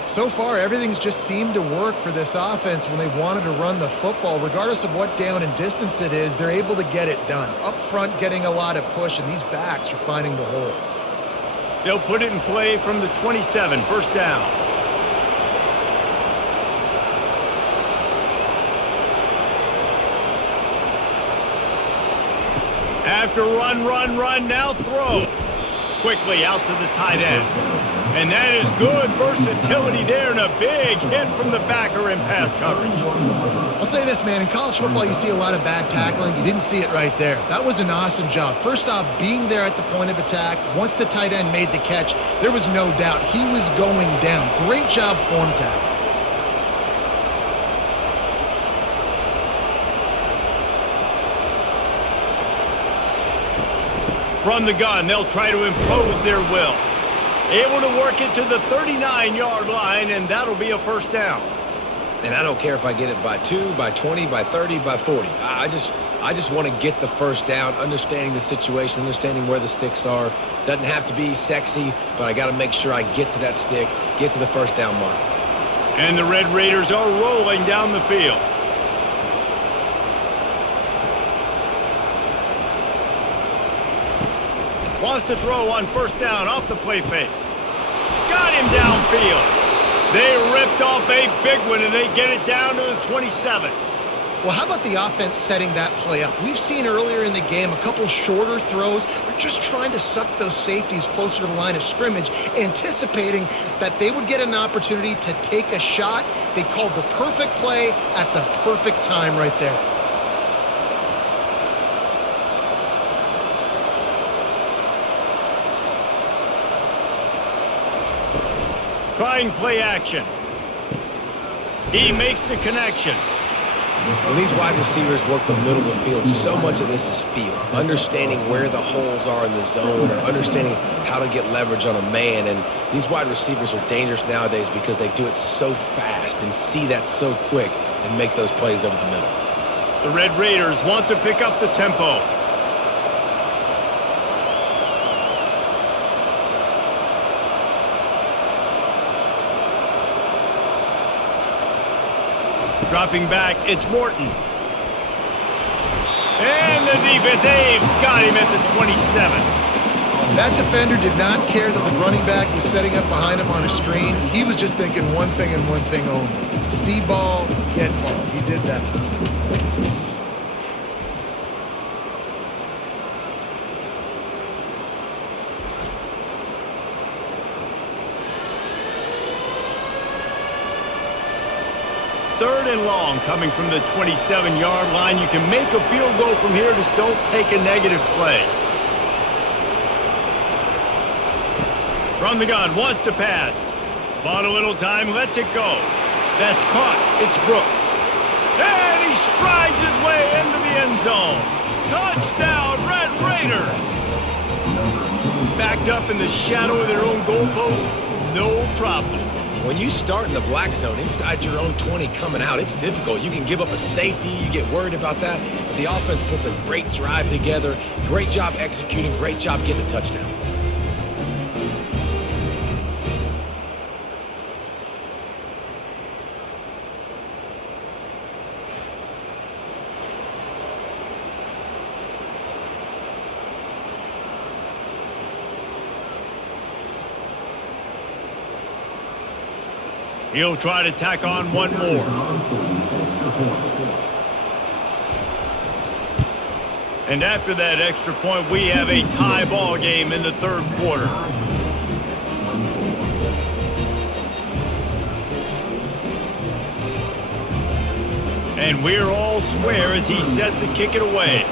So far, everything's just seemed to work for this offense when they've wanted to run the football. Regardless of what down and distance it is, they're able to get it done. Up front, getting a lot of push, and these backs are finding the holes. They'll put it in play from the 27, first down. After run, now throw. Quickly out to the tight end. And that is good versatility there, and a big hit from the backer in pass coverage. I'll say this, man. In college football, you see a lot of bad tackling. You didn't see it right there. That was an awesome job. First off, being there at the point of attack. Once the tight end made the catch, there was no doubt he was going down. Great job form tackle. From the gun, they'll try to impose their will. Able to work it to the 39-yard line, and that'll be a first down. And I don't care if I get it by 2, by 20, by 30, by 40. I just want to get the first down, understanding the situation, understanding where the sticks are. Doesn't have to be sexy, but I got to make sure I get to that stick, get to the first down mark. And the Red Raiders are rolling down the field. Wants to throw on first down off the play fake. Got him downfield. They ripped off a big one, and they get it down to the 27. Well, how about the offense setting that play up? We've seen earlier in the game a couple shorter throws. They're just trying to suck those safeties closer to the line of scrimmage, anticipating that they would get an opportunity to take a shot. They called the perfect play at the perfect time right there. Trying play action. He makes the connection. When these wide receivers work the middle of the field, so much of this is feel. Understanding where the holes are in the zone, or understanding how to get leverage on a man. And these wide receivers are dangerous nowadays because they do it so fast and see that so quick and make those plays over the middle. The Red Raiders want to pick up the tempo. Dropping back, it's Morton. And the defense, they've got him at the 27. That defender did not care that the running back was setting up behind him on a screen. He was just thinking one thing and one thing only. See ball, get ball. He did that. Third and long coming from the 27-yard line. You can make a field goal from here, just don't take a negative play. From the gun, wants to pass. Bought a little time, lets it go. That's caught. It's Brooks. And he strides his way into the end zone. Touchdown, Red Raiders! Backed up in the shadow of their own goalpost. no problem. When you start in the black zone inside your own 20 coming out, it's difficult. You can give up a safety. You get worried about that. But the offense puts a great drive together. Great job executing. Great job getting a touchdown. He'll try to tack on one more. And after that extra point, we have a tie ball game in the third quarter. And we're all square as he's set to kick it away.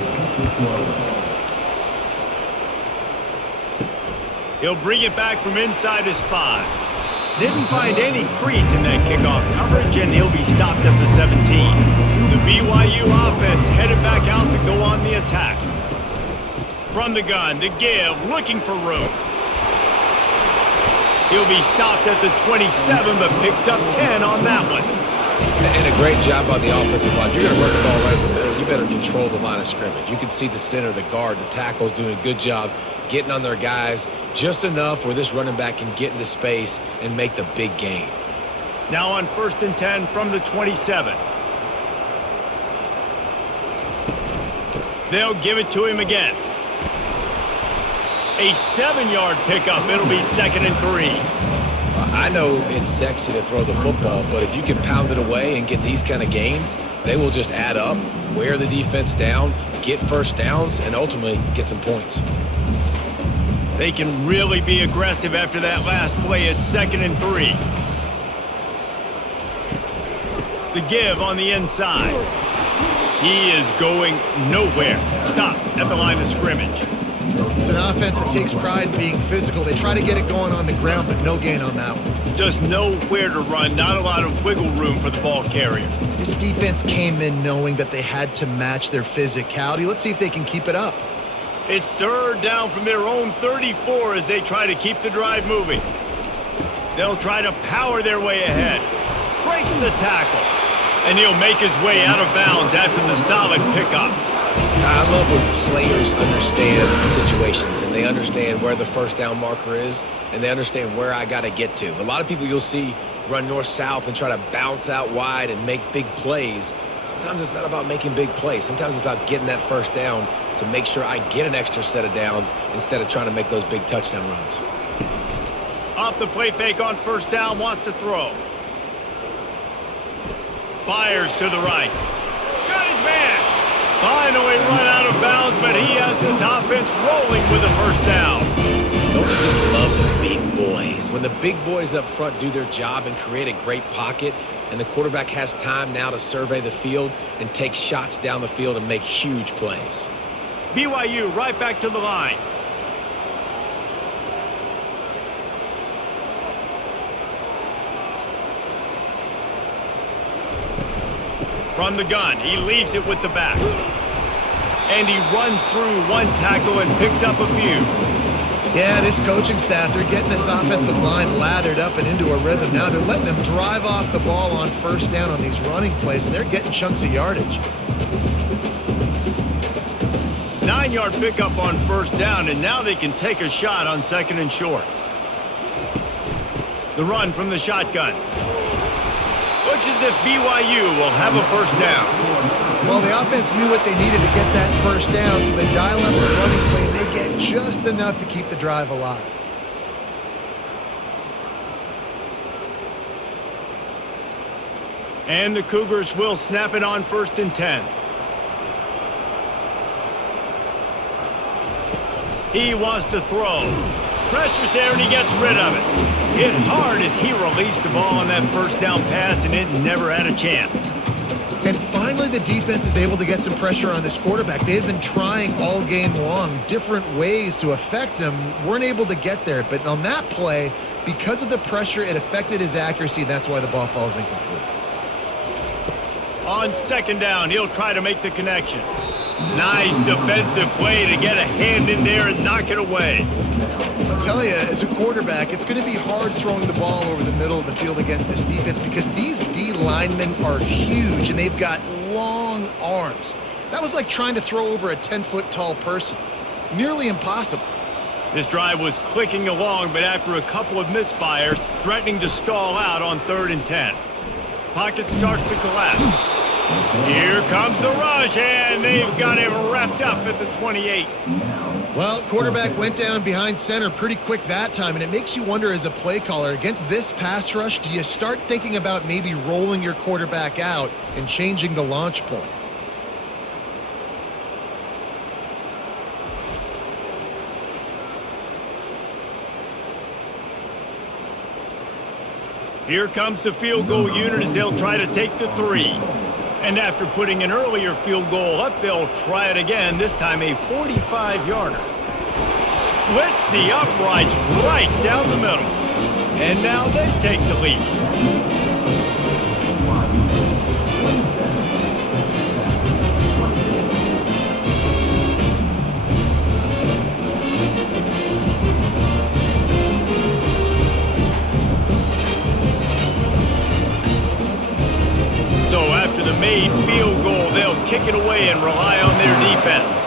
He'll bring it back from inside his 5. Didn't find any crease in that kickoff coverage, and he'll be stopped at the 17. The BYU offense headed back out to go on the attack. From the gun, to give, looking for room. He'll be stopped at the 27, but picks up 10 on that one. And a great job by the offensive line. If you're going to run the ball right in the middle, you better control the line of scrimmage. You can see the center, the guard, the tackles doing a good job getting on their guys just enough where this running back can get into space and make the big gain. Now on 1st and 10 from the 27. They'll give it to him again. A 7-yard pickup. It'll be 2nd and 3. I know it's sexy to throw the football, but if you can pound it away and get these kind of gains, they will just add up, wear the defense down, get first downs, and ultimately get some points. They can really be aggressive after that last play at 2nd and 3. The give on the inside. He is going nowhere. Stop at the line of scrimmage. It's an offense that takes pride in being physical. They try to get it going on the ground, but no gain on that one. Just nowhere to run. Not a lot of wiggle room for the ball carrier. This defense came in knowing that they had to match their physicality. Let's see if they can keep it up. It's 3rd down from their own 34 as they try to keep the drive moving. They'll try to power their way ahead. Breaks the tackle. And he'll make his way out of bounds after the solid pickup. I love when players understand situations and they understand where the first down marker is and they understand where I got to get to. A lot of people you'll see run north-south and try to bounce out wide and make big plays. Sometimes it's not about making big plays. Sometimes it's about getting that first down to make sure I get an extra set of downs instead of trying to make those big touchdown runs. Off the play fake on 1st down, wants to throw. Fires to the right. Got his man. Finally run out of bounds, but he has this offense rolling with a 1st down. Don't you just love the big boys? When the big boys up front do their job and create a great pocket, and the quarterback has time now to survey the field and take shots down the field and make huge plays. BYU right back to the line. From the gun, he leaves it with the back. And he runs through one tackle and picks up a few. Yeah, this coaching staff, they're getting this offensive line lathered up and into a rhythm. Now they're letting them drive off the ball on 1st down on these running plays, and they're getting chunks of yardage. 9-yard pickup on 1st down, and now they can take a shot on 2nd and short. The run from the shotgun. Looks as if BYU will have a 1st down. Well, the offense knew what they needed to get that 1st down, so they dial up the running play, and they get just enough to keep the drive alive. And the Cougars will snap it on 1st and 10. He wants to throw. Pressure's there and he gets rid of it. Hit hard as he released the ball on that 1st down pass, and it never had a chance. And finally, the defense is able to get some pressure on this quarterback. They had been trying all game long different ways to affect him. Weren't able to get there. But on that play, because of the pressure, it affected his accuracy. That's why the ball falls incomplete. On 2nd down, he'll try to make the connection. Nice defensive play to get a hand in there and knock it away. I'll tell you, as a quarterback, it's going to be hard throwing the ball over the middle of the field against this defense because these D linemen are huge and they've got long arms. That was like trying to throw over a 10-foot tall person. Nearly impossible. This drive was clicking along, but after a couple of misfires, threatening to stall out on 3rd and 10. Pocket starts to collapse. Here comes the rush, and they've got him wrapped up at the 28. Well, quarterback went down behind center pretty quick that time, and it makes you wonder as a play caller, against this pass rush, do you start thinking about maybe rolling your quarterback out and changing the launch point? Here comes the field goal unit as they'll try to take the 3. And after putting an earlier field goal up, they'll try it again, this time a 45-yarder. Splits the uprights right down the middle. And now they take the lead. So after the made field goal, they'll kick it away and rely on their defense.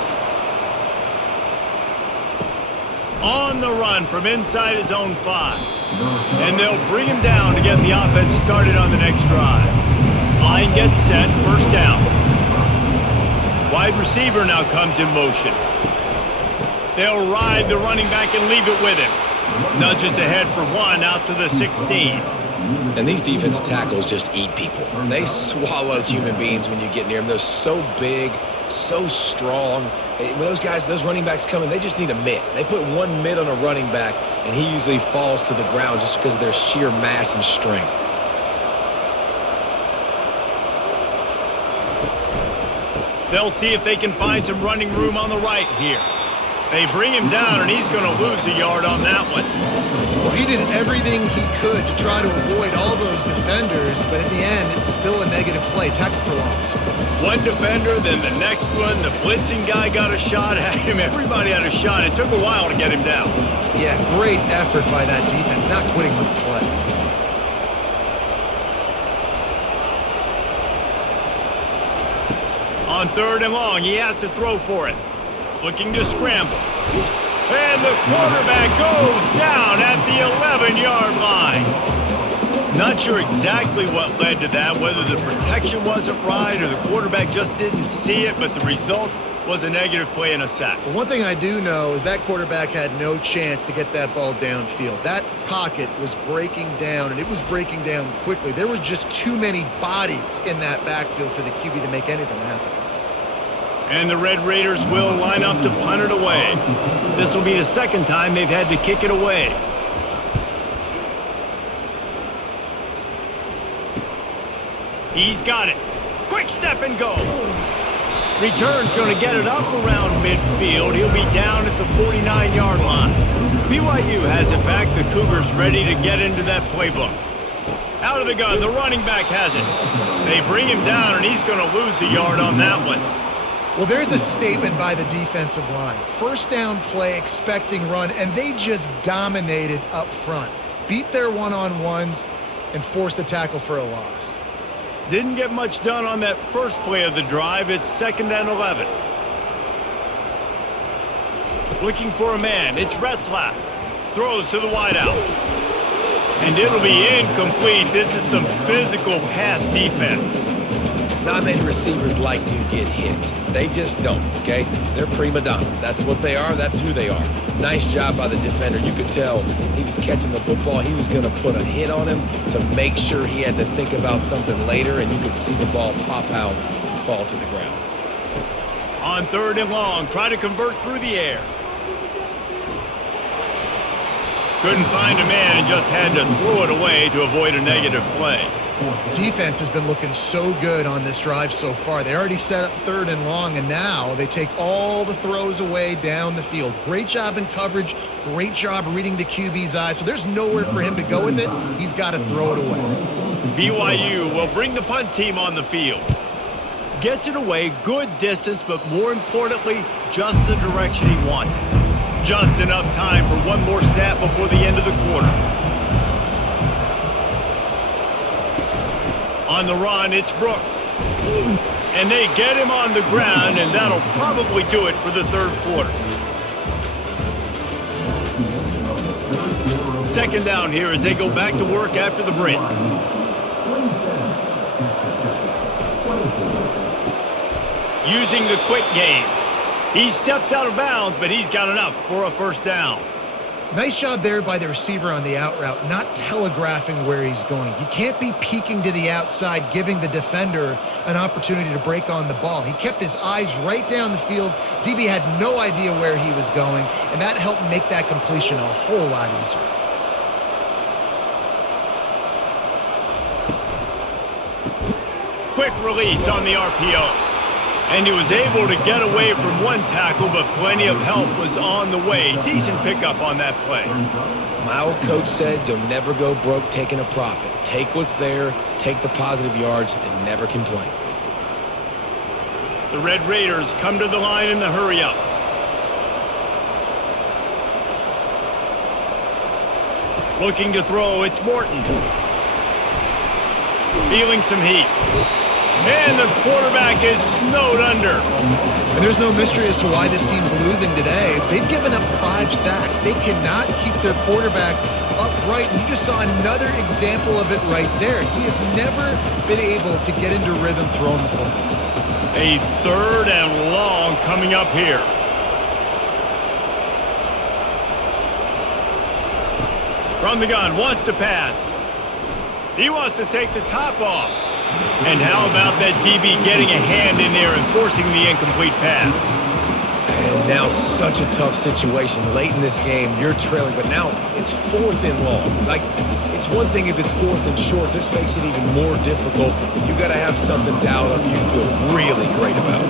On the run from inside his own 5. And they'll bring him down to get the offense started on the next drive. Line gets set, 1st down. Wide receiver now comes in motion. They'll ride the running back and leave it with him. Nudges ahead for 1 out to the 16. And these defensive tackles just eat people. They swallow human beings when you get near them. They're so big, so strong. When those running backs come in, they just need a mitt. They put one mitt on a running back, and he usually falls to the ground just because of their sheer mass and strength. They'll see if they can find some running room on the right here. They bring him down, and he's going to lose a yard on that one. Well, he did everything he could to try to avoid all those defenders, but in the end, it's still a negative play. Tackle for loss. One defender, then the next one. The blitzing guy got a shot at him. Everybody had a shot. It took a while to get him down. Yeah, great effort by that defense, not quitting with the play. On 3rd and long, he has to throw for it. Looking to scramble. And the quarterback goes down at the 11-yard line. Not sure exactly what led to that, whether the protection wasn't right or the quarterback just didn't see it, but the result was a negative play and a sack. Well, one thing I do know is that quarterback had no chance to get that ball downfield. That pocket was breaking down, and it was breaking down quickly. There were just too many bodies in that backfield for the QB to make anything happen. And the Red Raiders will line up to punt it away. This will be the 2nd time they've had to kick it away. He's got it. Quick step and go. Return's going to get it up around midfield. He'll be down at the 49-yard line. BYU has it back. The Cougars ready to get into that playbook. Out of the gun. The running back has it. They bring him down, and he's going to lose a yard on that one. Well, there's a statement by the defensive line. 1st down play, expecting run, and they just dominated up front. Beat their one-on-ones and forced a tackle for a loss. Didn't get much done on that first play of the drive. It's 2nd and 11. Looking for a man. It's Retzlaff. Throws to the wideout. And it'll be incomplete. This is some physical pass defense. Not many receivers like to get hit. They just don't, okay? They're prima donnas. That's what they are. That's who they are. Nice job by the defender. You could tell he was catching the football. He was going to put a hit on him to make sure he had to think about something later, and you could see the ball pop out and fall to the ground. On 3rd and long, try to convert through the air. Couldn't find a man and just had to throw it away to avoid a negative play. Defense has been looking so good on this drive so far. They already set up 3rd and long, and now they take all the throws away down the field. Great job in coverage. Great job reading the QB's eyes. So there's nowhere for him to go with it. He's got to throw it away. BYU will bring the punt team on the field. Gets it away, good distance, but more importantly, just the direction he wanted. Just enough time for one more snap before the end of the quarter. On the run, it's Brooks. And they get him on the ground, and that'll probably do it for the third quarter. Second down here as they go back to work after the break. Using the quick game. He steps out of bounds, but he's got enough for a first down. Nice job there by the receiver on the out route, not telegraphing where he's going. He can't be peeking to the outside, giving the defender an opportunity to break on the ball. He kept his eyes right down the field. DB had no idea where he was going, and that helped make that completion a whole lot easier. Quick release on the RPO. And he was able to get away from one tackle, but plenty of help was on the way. Decent pickup on that play. My old coach said you'll never go broke taking a profit. Take what's there, take the positive yards, and never complain. The Red Raiders come to the line in the hurry-up. Looking to throw, it's Morton. Feeling some heat. And the quarterback is snowed under. And there's no mystery as to why this team's losing today. They've given up 5 sacks. They cannot keep their quarterback upright. And you just saw another example of it right there. He has never been able to get into rhythm throwing the football. A third and long coming up here. From the gun, wants to pass. He wants to take the top off. And how about that DB getting a hand in there and forcing the incomplete pass? And now such a tough situation. Late in this game, you're trailing, but now it's 4th and long. Like, it's one thing if it's 4th and short. This makes it even more difficult. You've got to have something dialed up you feel really great about.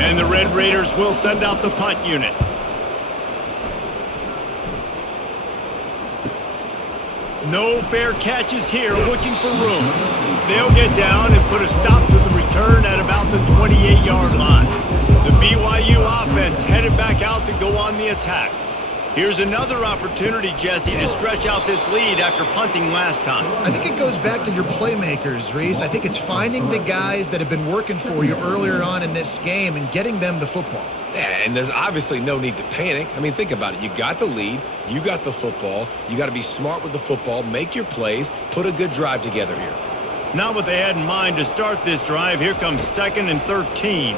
And the Red Raiders will send out the punt unit. No fair catches here, looking for room. They'll get down and put a stop to the return at about the 28-yard line. The BYU offense headed back out to go on the attack. Here's another opportunity, Jesse, to stretch out this lead after punting last time. I think it goes back to your playmakers, Reese. I think it's finding the guys that have been working for you earlier on in this game and getting them the football. Yeah, and there's obviously no need to panic. I mean, think about it. You got the lead. You got the football. You got to be smart with the football, make your plays, put a good drive together here. Not what they had in mind to start this drive. Here comes 2nd and 13.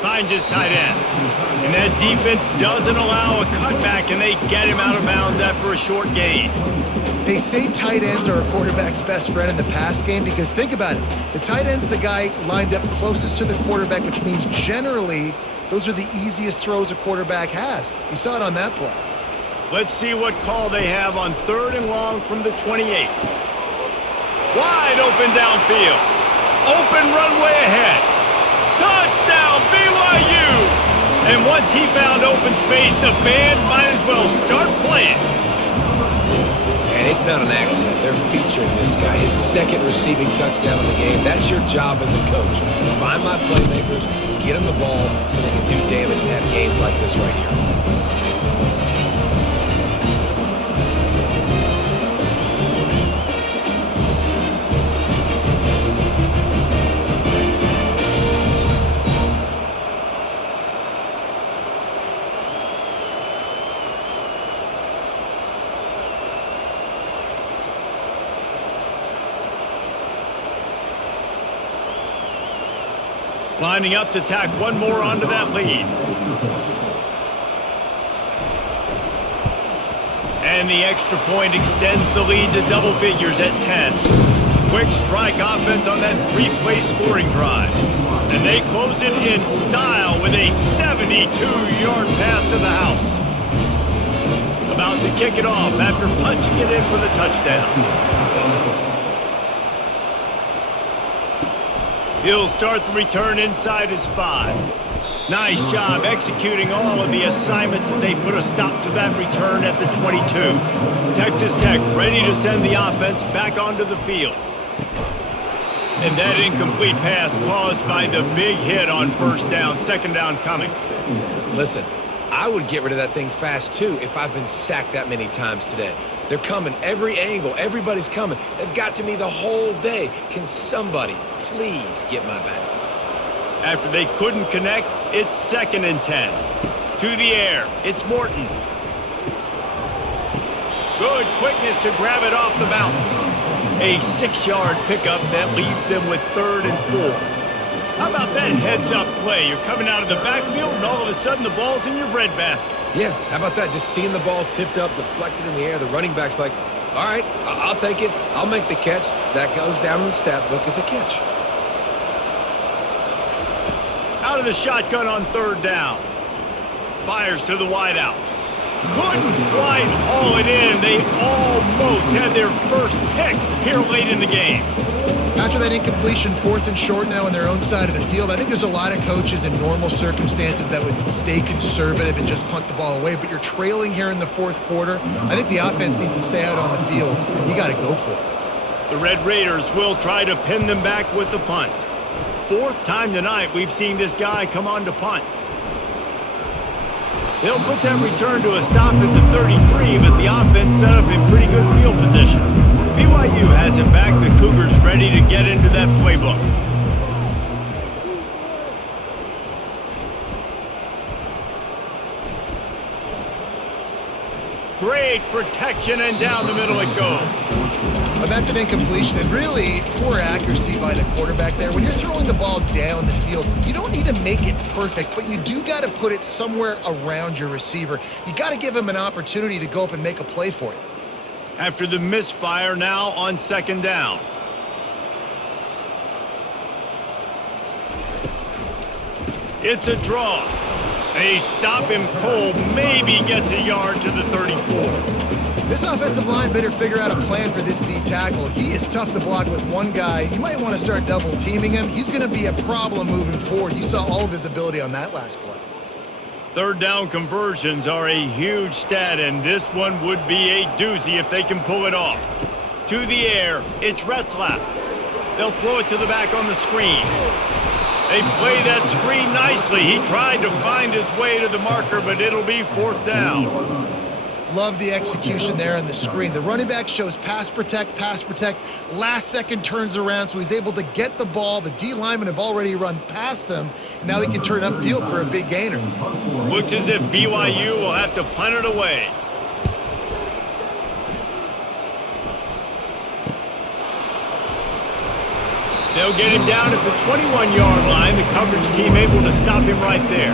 Finds his tight end. And that defense doesn't allow a cutback, and they get him out of bounds after a short gain. They say tight ends are a quarterback's best friend in the pass game because think about it. The tight end's the guy lined up closest to the quarterback, which means generally those are the easiest throws a quarterback has. You saw it on that play. Let's see what call they have on 3rd and long from the 28. Wide open downfield. Open runway ahead. Touchdown, BYU! And once he found open space, the band might as well start playing. And it's not an accident. They're featuring this guy. His 2nd receiving touchdown in the game. That's your job as a coach. Find my playmakers, get them the ball so they can do damage and have games like this right here. Lining up to tack one more onto that lead. And the extra point extends the lead to double figures at 10. Quick strike offense on that 3-play scoring drive. And they close it in style with a 72-yard pass to the house. About to kick it off after punching it in for the touchdown. He'll start the return inside his 5. Nice job executing all of the assignments as they put a stop to that return at the 22. Texas Tech ready to send the offense back onto the field. And that incomplete pass caused by the big hit on 1st down, 2nd down coming. Listen, I would get rid of that thing fast, too, if I've been sacked that many times today. They're coming every angle. Everybody's coming. They've got to me the whole day. Can somebody please get my back? After they couldn't connect, it's 2nd and 10. To the air, it's Morton. Good quickness to grab it off the bounce. A 6-yard pickup that leaves them with 3rd and 4. How about that heads-up play? You're coming out of the backfield, and all of a sudden the ball's in your breadbasket. Yeah, how about that? Just seeing the ball tipped up, deflected in the air. The running back's like, all right, I'll take it. I'll make the catch. That goes down in the stat book as a catch. Out of the shotgun on 3rd down. Fires to the wideout. Couldn't quite haul it in. They almost had their first pick here late in the game. After that incompletion, 4th and short now on their own side of the field, I think there's a lot of coaches in normal circumstances that would stay conservative and just punt the ball away. But you're trailing here in the 4th quarter. I think the offense needs to stay out on the field, and you got to go for it. The Red Raiders will try to pin them back with the punt. 4th time tonight we've seen this guy come on to punt. They'll put that return to a stop at the 33, but the offense set up in pretty good field position. BYU has it back. The Cougars ready to get into that playbook. Great protection, and down the middle it goes. But that's an incompletion, and really poor accuracy by the quarterback there. When you're throwing the ball down the field, you don't need to make it perfect, but you do got to put it somewhere around your receiver. You got to give him an opportunity to go up and make a play for you. After the misfire, now on 2nd down. It's a draw. They stop him cold, maybe gets a yard to the 34. This offensive line better figure out a plan for this D tackle. He is tough to block with one guy. You might want to start double teaming him. He's going to be a problem moving forward. You saw all of his ability on that last play. 3rd down conversions are a huge stat, and this one would be a doozy if they can pull it off. To the air, it's Retzlaff. They'll throw it to the back on the screen. They play that screen nicely. He tried to find his way to the marker, but it'll be 4th down. Love the execution there on the screen. The running back shows pass protect, last second turns around, so he's able to get the ball. The D linemen have already run past him. Now he can turn upfield for a big gainer. Looks as if BYU will have to punt it away. They'll get him down at the 21-yard line. The coverage team able to stop him right there.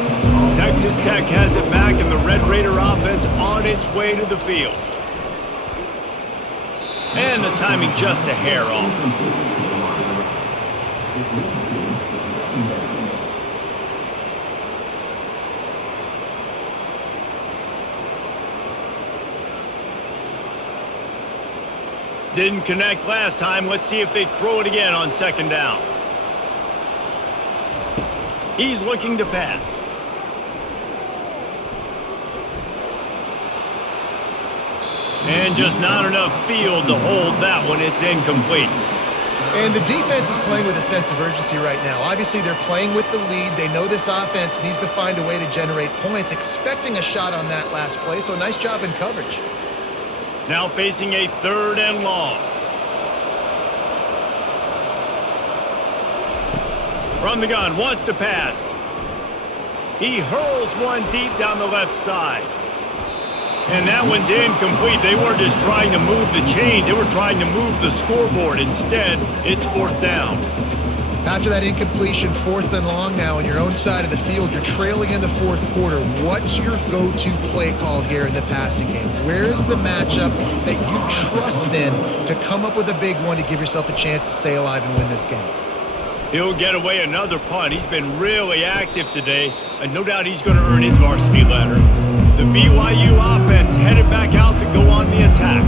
Texas Tech has it back, and the Red Raider offense on its way to the field. And the timing just a hair off. Didn't connect last time. Let's see if they throw it again on 2nd down. He's looking to pass. And just not enough field to hold that one. It's incomplete. And the defense is playing with a sense of urgency right now. Obviously, they're playing with the lead. They know this offense needs to find a way to generate points, expecting a shot on that last play. So nice job in coverage. Now facing a 3rd and long. From the gun, wants to pass. He hurls one deep down the left side. And that one's incomplete. They weren't just trying to move the chains. They were trying to move the scoreboard. Instead, it's 4th down. After that incompletion, 4th and long now on your own side of the field, you're trailing in the 4th quarter. What's your go-to play call here in the passing game? Where is the matchup that you trust in to come up with a big one to give yourself a chance to stay alive and win this game? He'll get away another punt. He's been really active today, and no doubt he's going to earn his varsity letter. The BYU offense headed back out to go on the attack.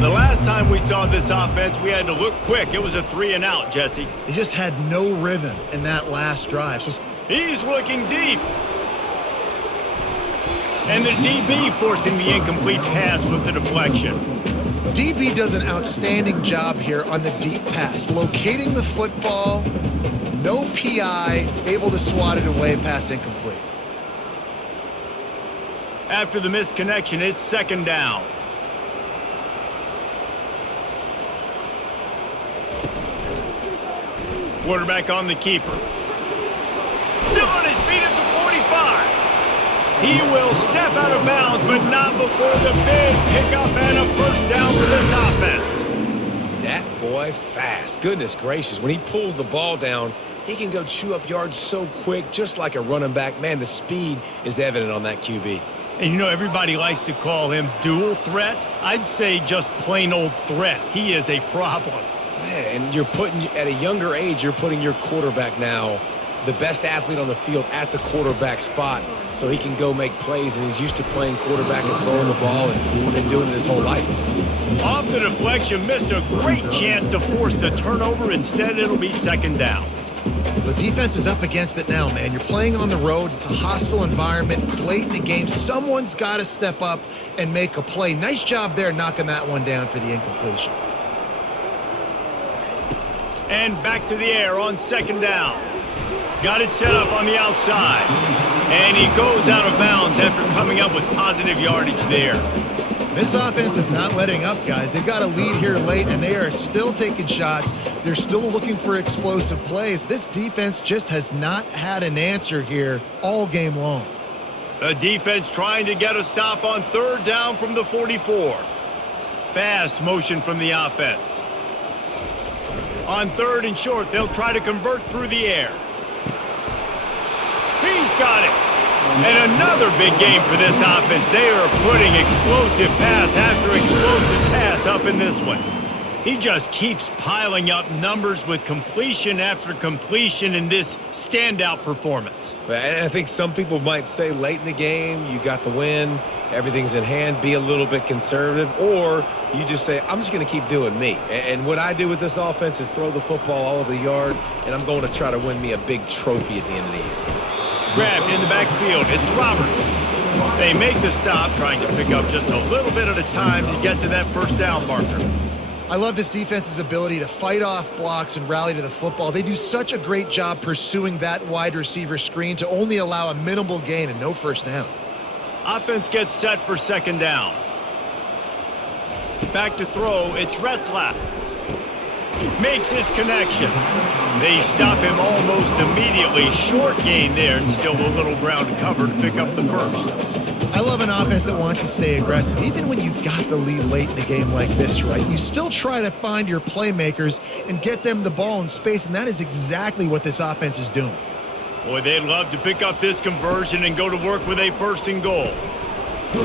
The last time we saw this offense, we had to look quick. It was a 3-and-out, Jesse. They just had no rhythm in that last drive. So he's looking deep. And the DB forcing the incomplete pass with the deflection. DB does an outstanding job here on the deep pass. Locating the football, no PI, able to swat it away, pass incomplete. After the missed connection, it's second down. Quarterback on the keeper. Still on his feet at the 45. He will step out of bounds, but not before the big pickup and a first down for this offense. That boy fast. Goodness gracious. When he pulls the ball down, he can go chew up yards so quick, just like a running back. Man, the speed is evident on that QB. And you know, everybody likes to call him dual threat. I'd say just plain old threat. He is a problem. And you're putting, at a younger age, you're putting your quarterback now, the best athlete on the field, at the quarterback spot so he can go make plays, and he's used to playing quarterback and throwing the ball and been doing it his whole life. Off the deflection, missed a great chance to force the turnover. Instead, it'll be second down. The defense is up against it now, man. You're playing on the road. It's a hostile environment. It's late in the game. Someone's got to step up and make a play. Nice job there knocking that one down for the incompletion. And back to the air on second down. Got it set up on the outside. And he goes out of bounds after coming up with positive yardage there. This offense is not letting up, guys. They've got a lead here late, and they are still taking shots. They're still looking for explosive plays. This defense just has not had an answer here all game long. The defense trying to get a stop on third down from the 44. Fast motion from the offense. On third and short, they'll try to convert through the air. He's got it. And another big game for this offense. They are putting explosive pass after explosive pass up in this one. He just keeps piling up numbers with completion after completion in this standout performance. And I think some people might say late in the game, you got the win, everything's in hand, be a little bit conservative, or you just say, I'm just going to keep doing me. And what I do with this offense is throw the football all over the yard, and I'm going to try to win me a big trophy at the end of the year. Grabbed in the backfield, it's Roberts. They make the stop, trying to pick up just a little bit at a time to get to that first down marker. I love this defense's ability to fight off blocks and rally to the football. They do such a great job pursuing that wide receiver screen to only allow a minimal gain and no first down. Offense gets set for second down. Back to throw, it's Retzlaff. Makes his connection. They stop him almost immediately. Short gain there, and still a little ground to cover to pick up the first. I love an offense that wants to stay aggressive. Even when you've got the lead late in the game like this, right? You still try to find your playmakers and get them the ball in space, and that is exactly what this offense is doing. Boy, they'd love to pick up this conversion and go to work with a first and goal.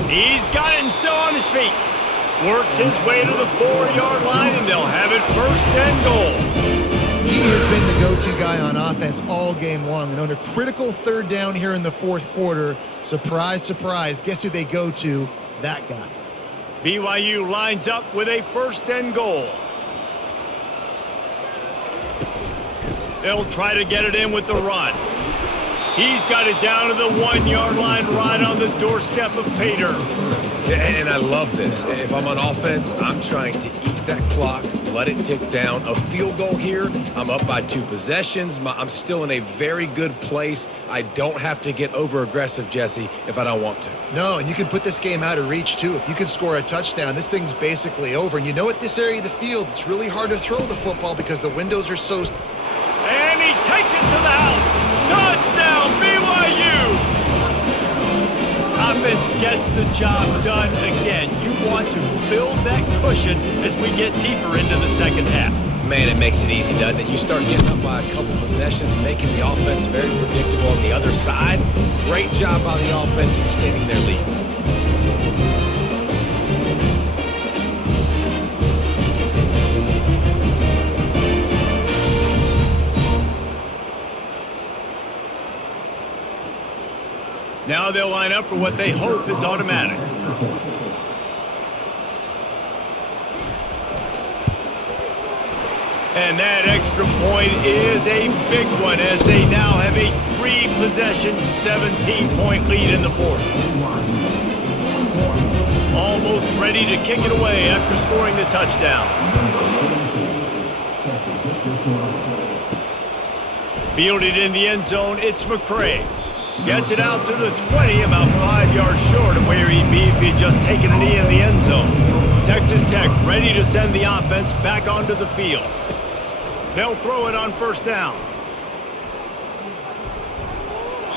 He's got it and still on his feet. Works his way to the 4-yard line, and they'll have it first and goal. He has been the go-to guy on offense all game long. And on a critical third down here in the fourth quarter, surprise, surprise, guess who they go to? That guy. BYU lines up with a first and goal. They'll try to get it in with the run. He's got it down to the 1-yard line right on the doorstep of Pater. And I love this. If I'm on offense, I'm trying to eat that clock, let it tick down. A field goal here, I'm up by 2 possessions. I'm still in a very good place. I don't have to get over-aggressive, Jesse, if I don't want to. No, and you can put this game out of reach, too. If you can score a touchdown, this thing's basically over. And you know, at this area of the field, it's really hard to throw the football because the windows are so... And he takes it to the house. Touchdown, BYU! Offense gets the job done again. You want to build that cushion as we get deeper into the second half. Man, it makes it easy, doesn't it? You start getting up by a couple possessions, making the offense very predictable on the other side. Great job by the offense extending their lead. Now they'll line up for what they hope is automatic. And that extra point is a big one as they now have a 3-possession, 17-point lead in the fourth. Almost ready to kick it away after scoring the touchdown. Fielded in the end zone, it's McCray. Gets it out to the 20, about 5 yards short of where he'd be if he'd just taken a knee in the end zone. Texas Tech ready to send the offense back onto the field. They'll throw it on first down.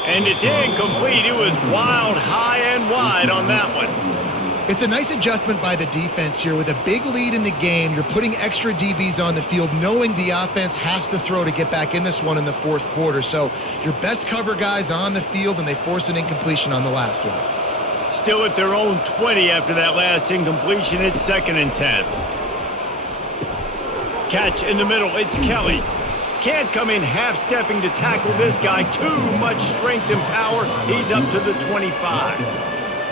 And it's incomplete. It was wild, high and wide on that one. It's a nice adjustment by the defense here. With a big lead in the game, you're putting extra DBs on the field, knowing the offense has to throw to get back in this one in the fourth quarter. So your best cover guys on the field, and they force an incompletion on the last one. Still at their own 20 after that last incompletion. It's 2nd and 10. Catch in the middle. It's Kelly. Can't come in half-stepping to tackle this guy. Too much strength and power. He's up to the 25.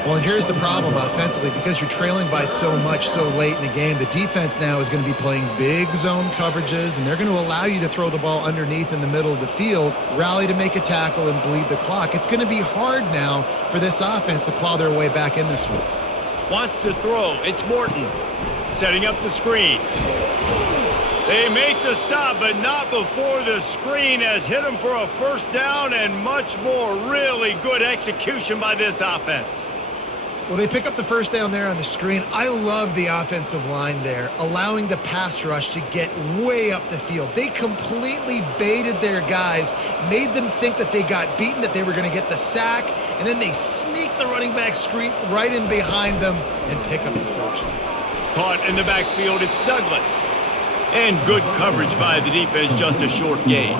Well, and here's the problem offensively. Because you're trailing by so much so late in the game, the defense now is going to be playing big zone coverages, and they're going to allow you to throw the ball underneath in the middle of the field, rally to make a tackle, and bleed the clock. It's going to be hard now for this offense to claw their way back in this one. Wants to throw. It's Morton. Setting up the screen. They make the stop, but not before the screen has hit him for a first down and much more. Really good execution by this offense. Well, they pick up the first down there on the screen. I love the offensive line there, allowing the pass rush to get way up the field. They completely baited their guys, made them think that they got beaten, that they were going to get the sack, and then they sneak the running back screen right in behind them and pick up the first. Caught in the backfield, it's Douglas. And good coverage by the defense, just a short gain.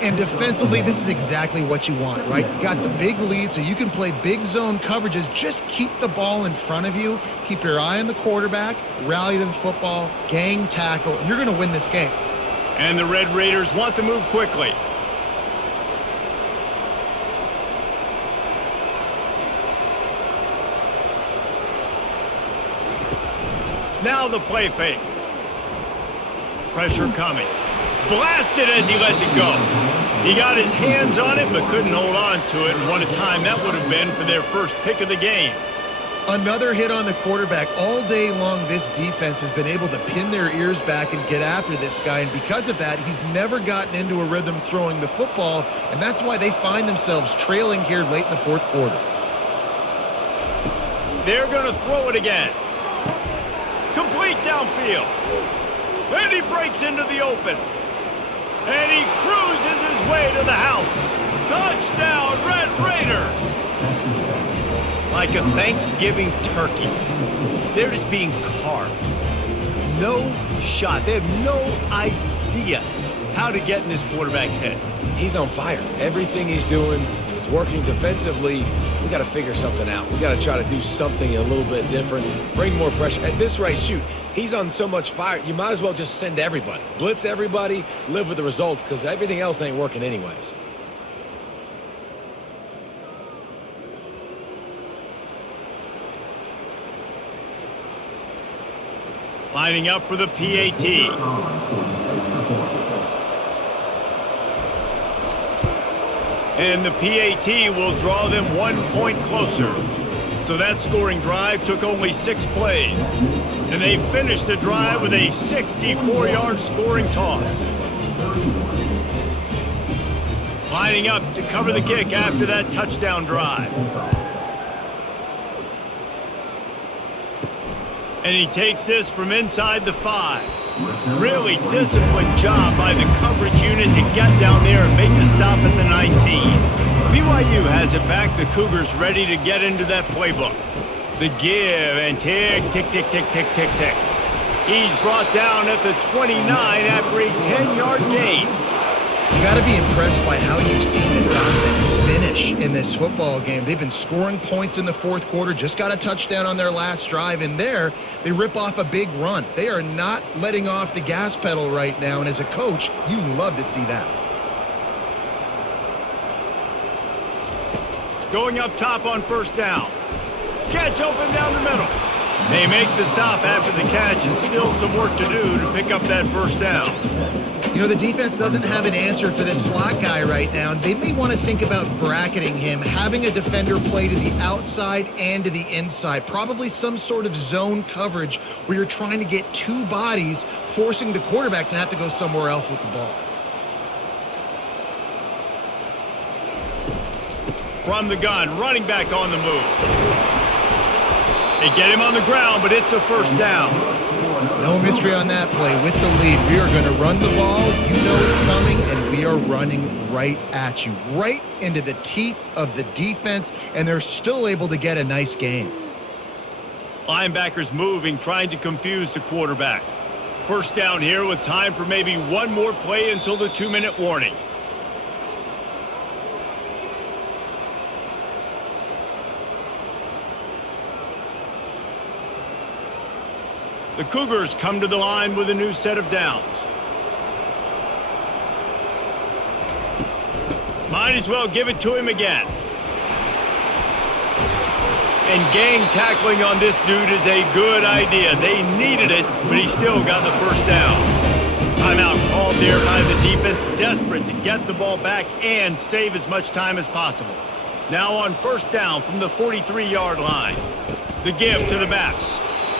And defensively, this is exactly what you want, right? You got the big lead, so you can play big zone coverages. Just keep the ball in front of you. Keep your eye on the quarterback, rally to the football, gang tackle, and you're going to win this game. And the Red Raiders want to move quickly. Now the play fake. Pressure coming. Blasted as he lets it go. He got his hands on it but couldn't hold on to it. And what a time that would have been for their first pick of the game. Another hit on the quarterback. All day long, this defense has been able to pin their ears back and get after this guy. And because of that, he's never gotten into a rhythm throwing the football. And that's why they find themselves trailing here late in the fourth quarter. They're going to throw it again. Complete downfield. And he breaks into the open. And he cruises his way to the house. Touchdown, Red Raiders! Like a Thanksgiving turkey. They're just being carved. No shot. They have no idea how to get in this quarterback's head. He's on fire. Everything he's doing is working defensively. We got to figure something out. We got to try to do something a little bit different. Bring more pressure. At this rate, shoot, he's on so much fire, you might as well just send everybody. Blitz everybody, live with the results, because everything else ain't working anyways. Lining up for the PAT. And the PAT will draw them 1 point closer. So that scoring drive took only 6 plays. And they finished the drive with a 64-yard scoring toss. Lining up to cover the kick after that touchdown drive. And he takes this from inside the 5. Really disciplined job by the coverage unit to get down there and make the stop at the 19. BYU has it back. The Cougars ready to get into that playbook. The give and tick, tick, tick, tick, tick, tick, tick. He's brought down at the 29 after a 10-yard gain. You got to be impressed by how you've seen this offense finish in this football game. They've been scoring points in the fourth quarter, just got a touchdown on their last drive, and there they rip off a big run. They are not letting off the gas pedal right now, and as a coach, you love to see that. Going up top on first down. Catch open down the middle. They make the stop after the catch, and still some work to do to pick up that first down. You know, the defense doesn't have an answer for this slot guy right now. They may want to think about bracketing him, having a defender play to the outside and to the inside. Probably some sort of zone coverage where you're trying to get 2 bodies, forcing the quarterback to have to go somewhere else with the ball. from the gun, running back on the move. They get him on the ground, but it's a first down. No mystery on that play. With the lead, we are going to run the ball. You know it's coming, and we are running right at you, right into the teeth of the defense, and they're still able to get a nice gain. Linebackers moving, trying to confuse the quarterback. First down here with time for maybe one more play until the 2-minute warning. The Cougars come to the line with a new set of downs. Might as well give it to him again. And gang tackling on this dude is a good idea. They needed it, but he still got the first down. Timeout called there by the defense, desperate to get the ball back and save as much time as possible. Now on first down from the 43-yard line. The give to the back.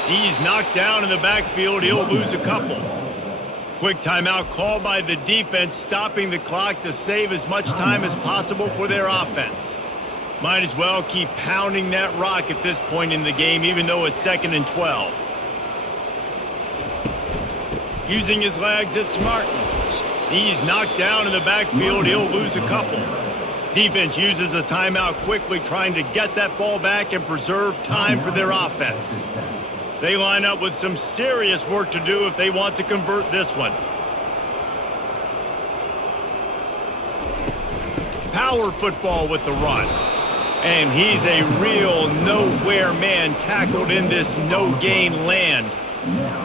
He's knocked down in the backfield. He'll lose a couple. Quick timeout called by the defense, stopping the clock to save as much time as possible for their offense. Might as well keep pounding that rock at this point in the game, even though it's 2nd and 12. Using his legs, it's Martin. He's knocked down in the backfield. He'll lose a couple. Defense uses a timeout quickly, trying to get that ball back and preserve time for their offense. They line up with some serious work to do if they want to convert this one. Power football with the run. And he's a real nowhere man tackled in this no-gain land.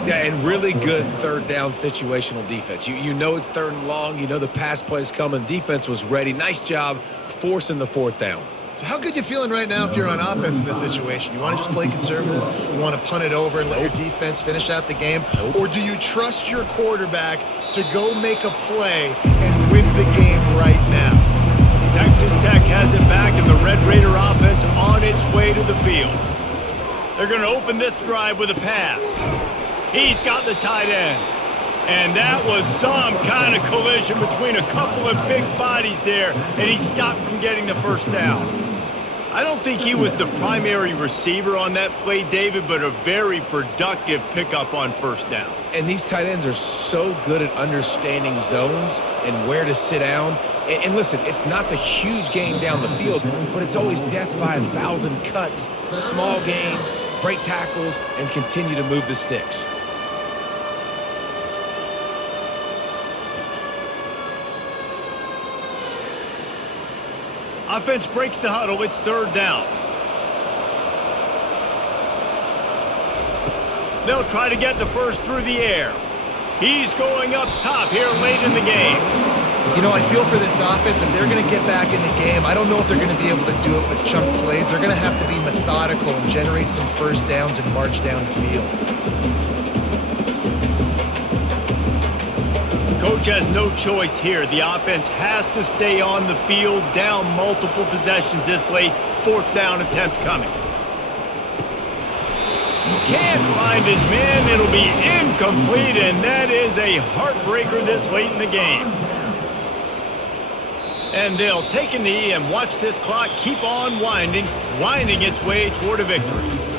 Yeah, and really good third down situational defense. You know it's 3rd and long. You know the pass play's coming. Defense was ready. Nice job forcing the 4th down. So how good you feeling right now if you're on offense in this situation? You want to just play conservative? You want to punt it over and let your defense finish out the game? Or do you trust your quarterback to go make a play and win the game right now? Texas Tech has it back, and the Red Raider offense on its way to the field. They're going to open this drive with a pass. He's got the tight end. And that was some kind of collision between a couple of big bodies there, and he stopped from getting the first down. I don't think he was the primary receiver on that play, David, but a very productive pickup on first down. And these tight ends are so good at understanding zones and where to sit down. And listen, it's not the huge gain down the field, but it's always death by 1,000 cuts, small gains, break tackles, and continue to move the sticks. Offense breaks the huddle. It's 3rd down. They'll try to get the first through the air. He's going up top here late in the game. You know, I feel for this offense, if they're going to get back in the game, I don't know if they're going to be able to do it with chunk plays. They're going to have to be methodical and generate some first downs and march down the field. Coach has no choice here. The offense has to stay on the field, down multiple possessions this late. 4th down attempt coming. Can't find his man. It'll be incomplete, and that is a heartbreaker this late in the game. And they'll take a knee and watch this clock keep on winding its way toward a victory.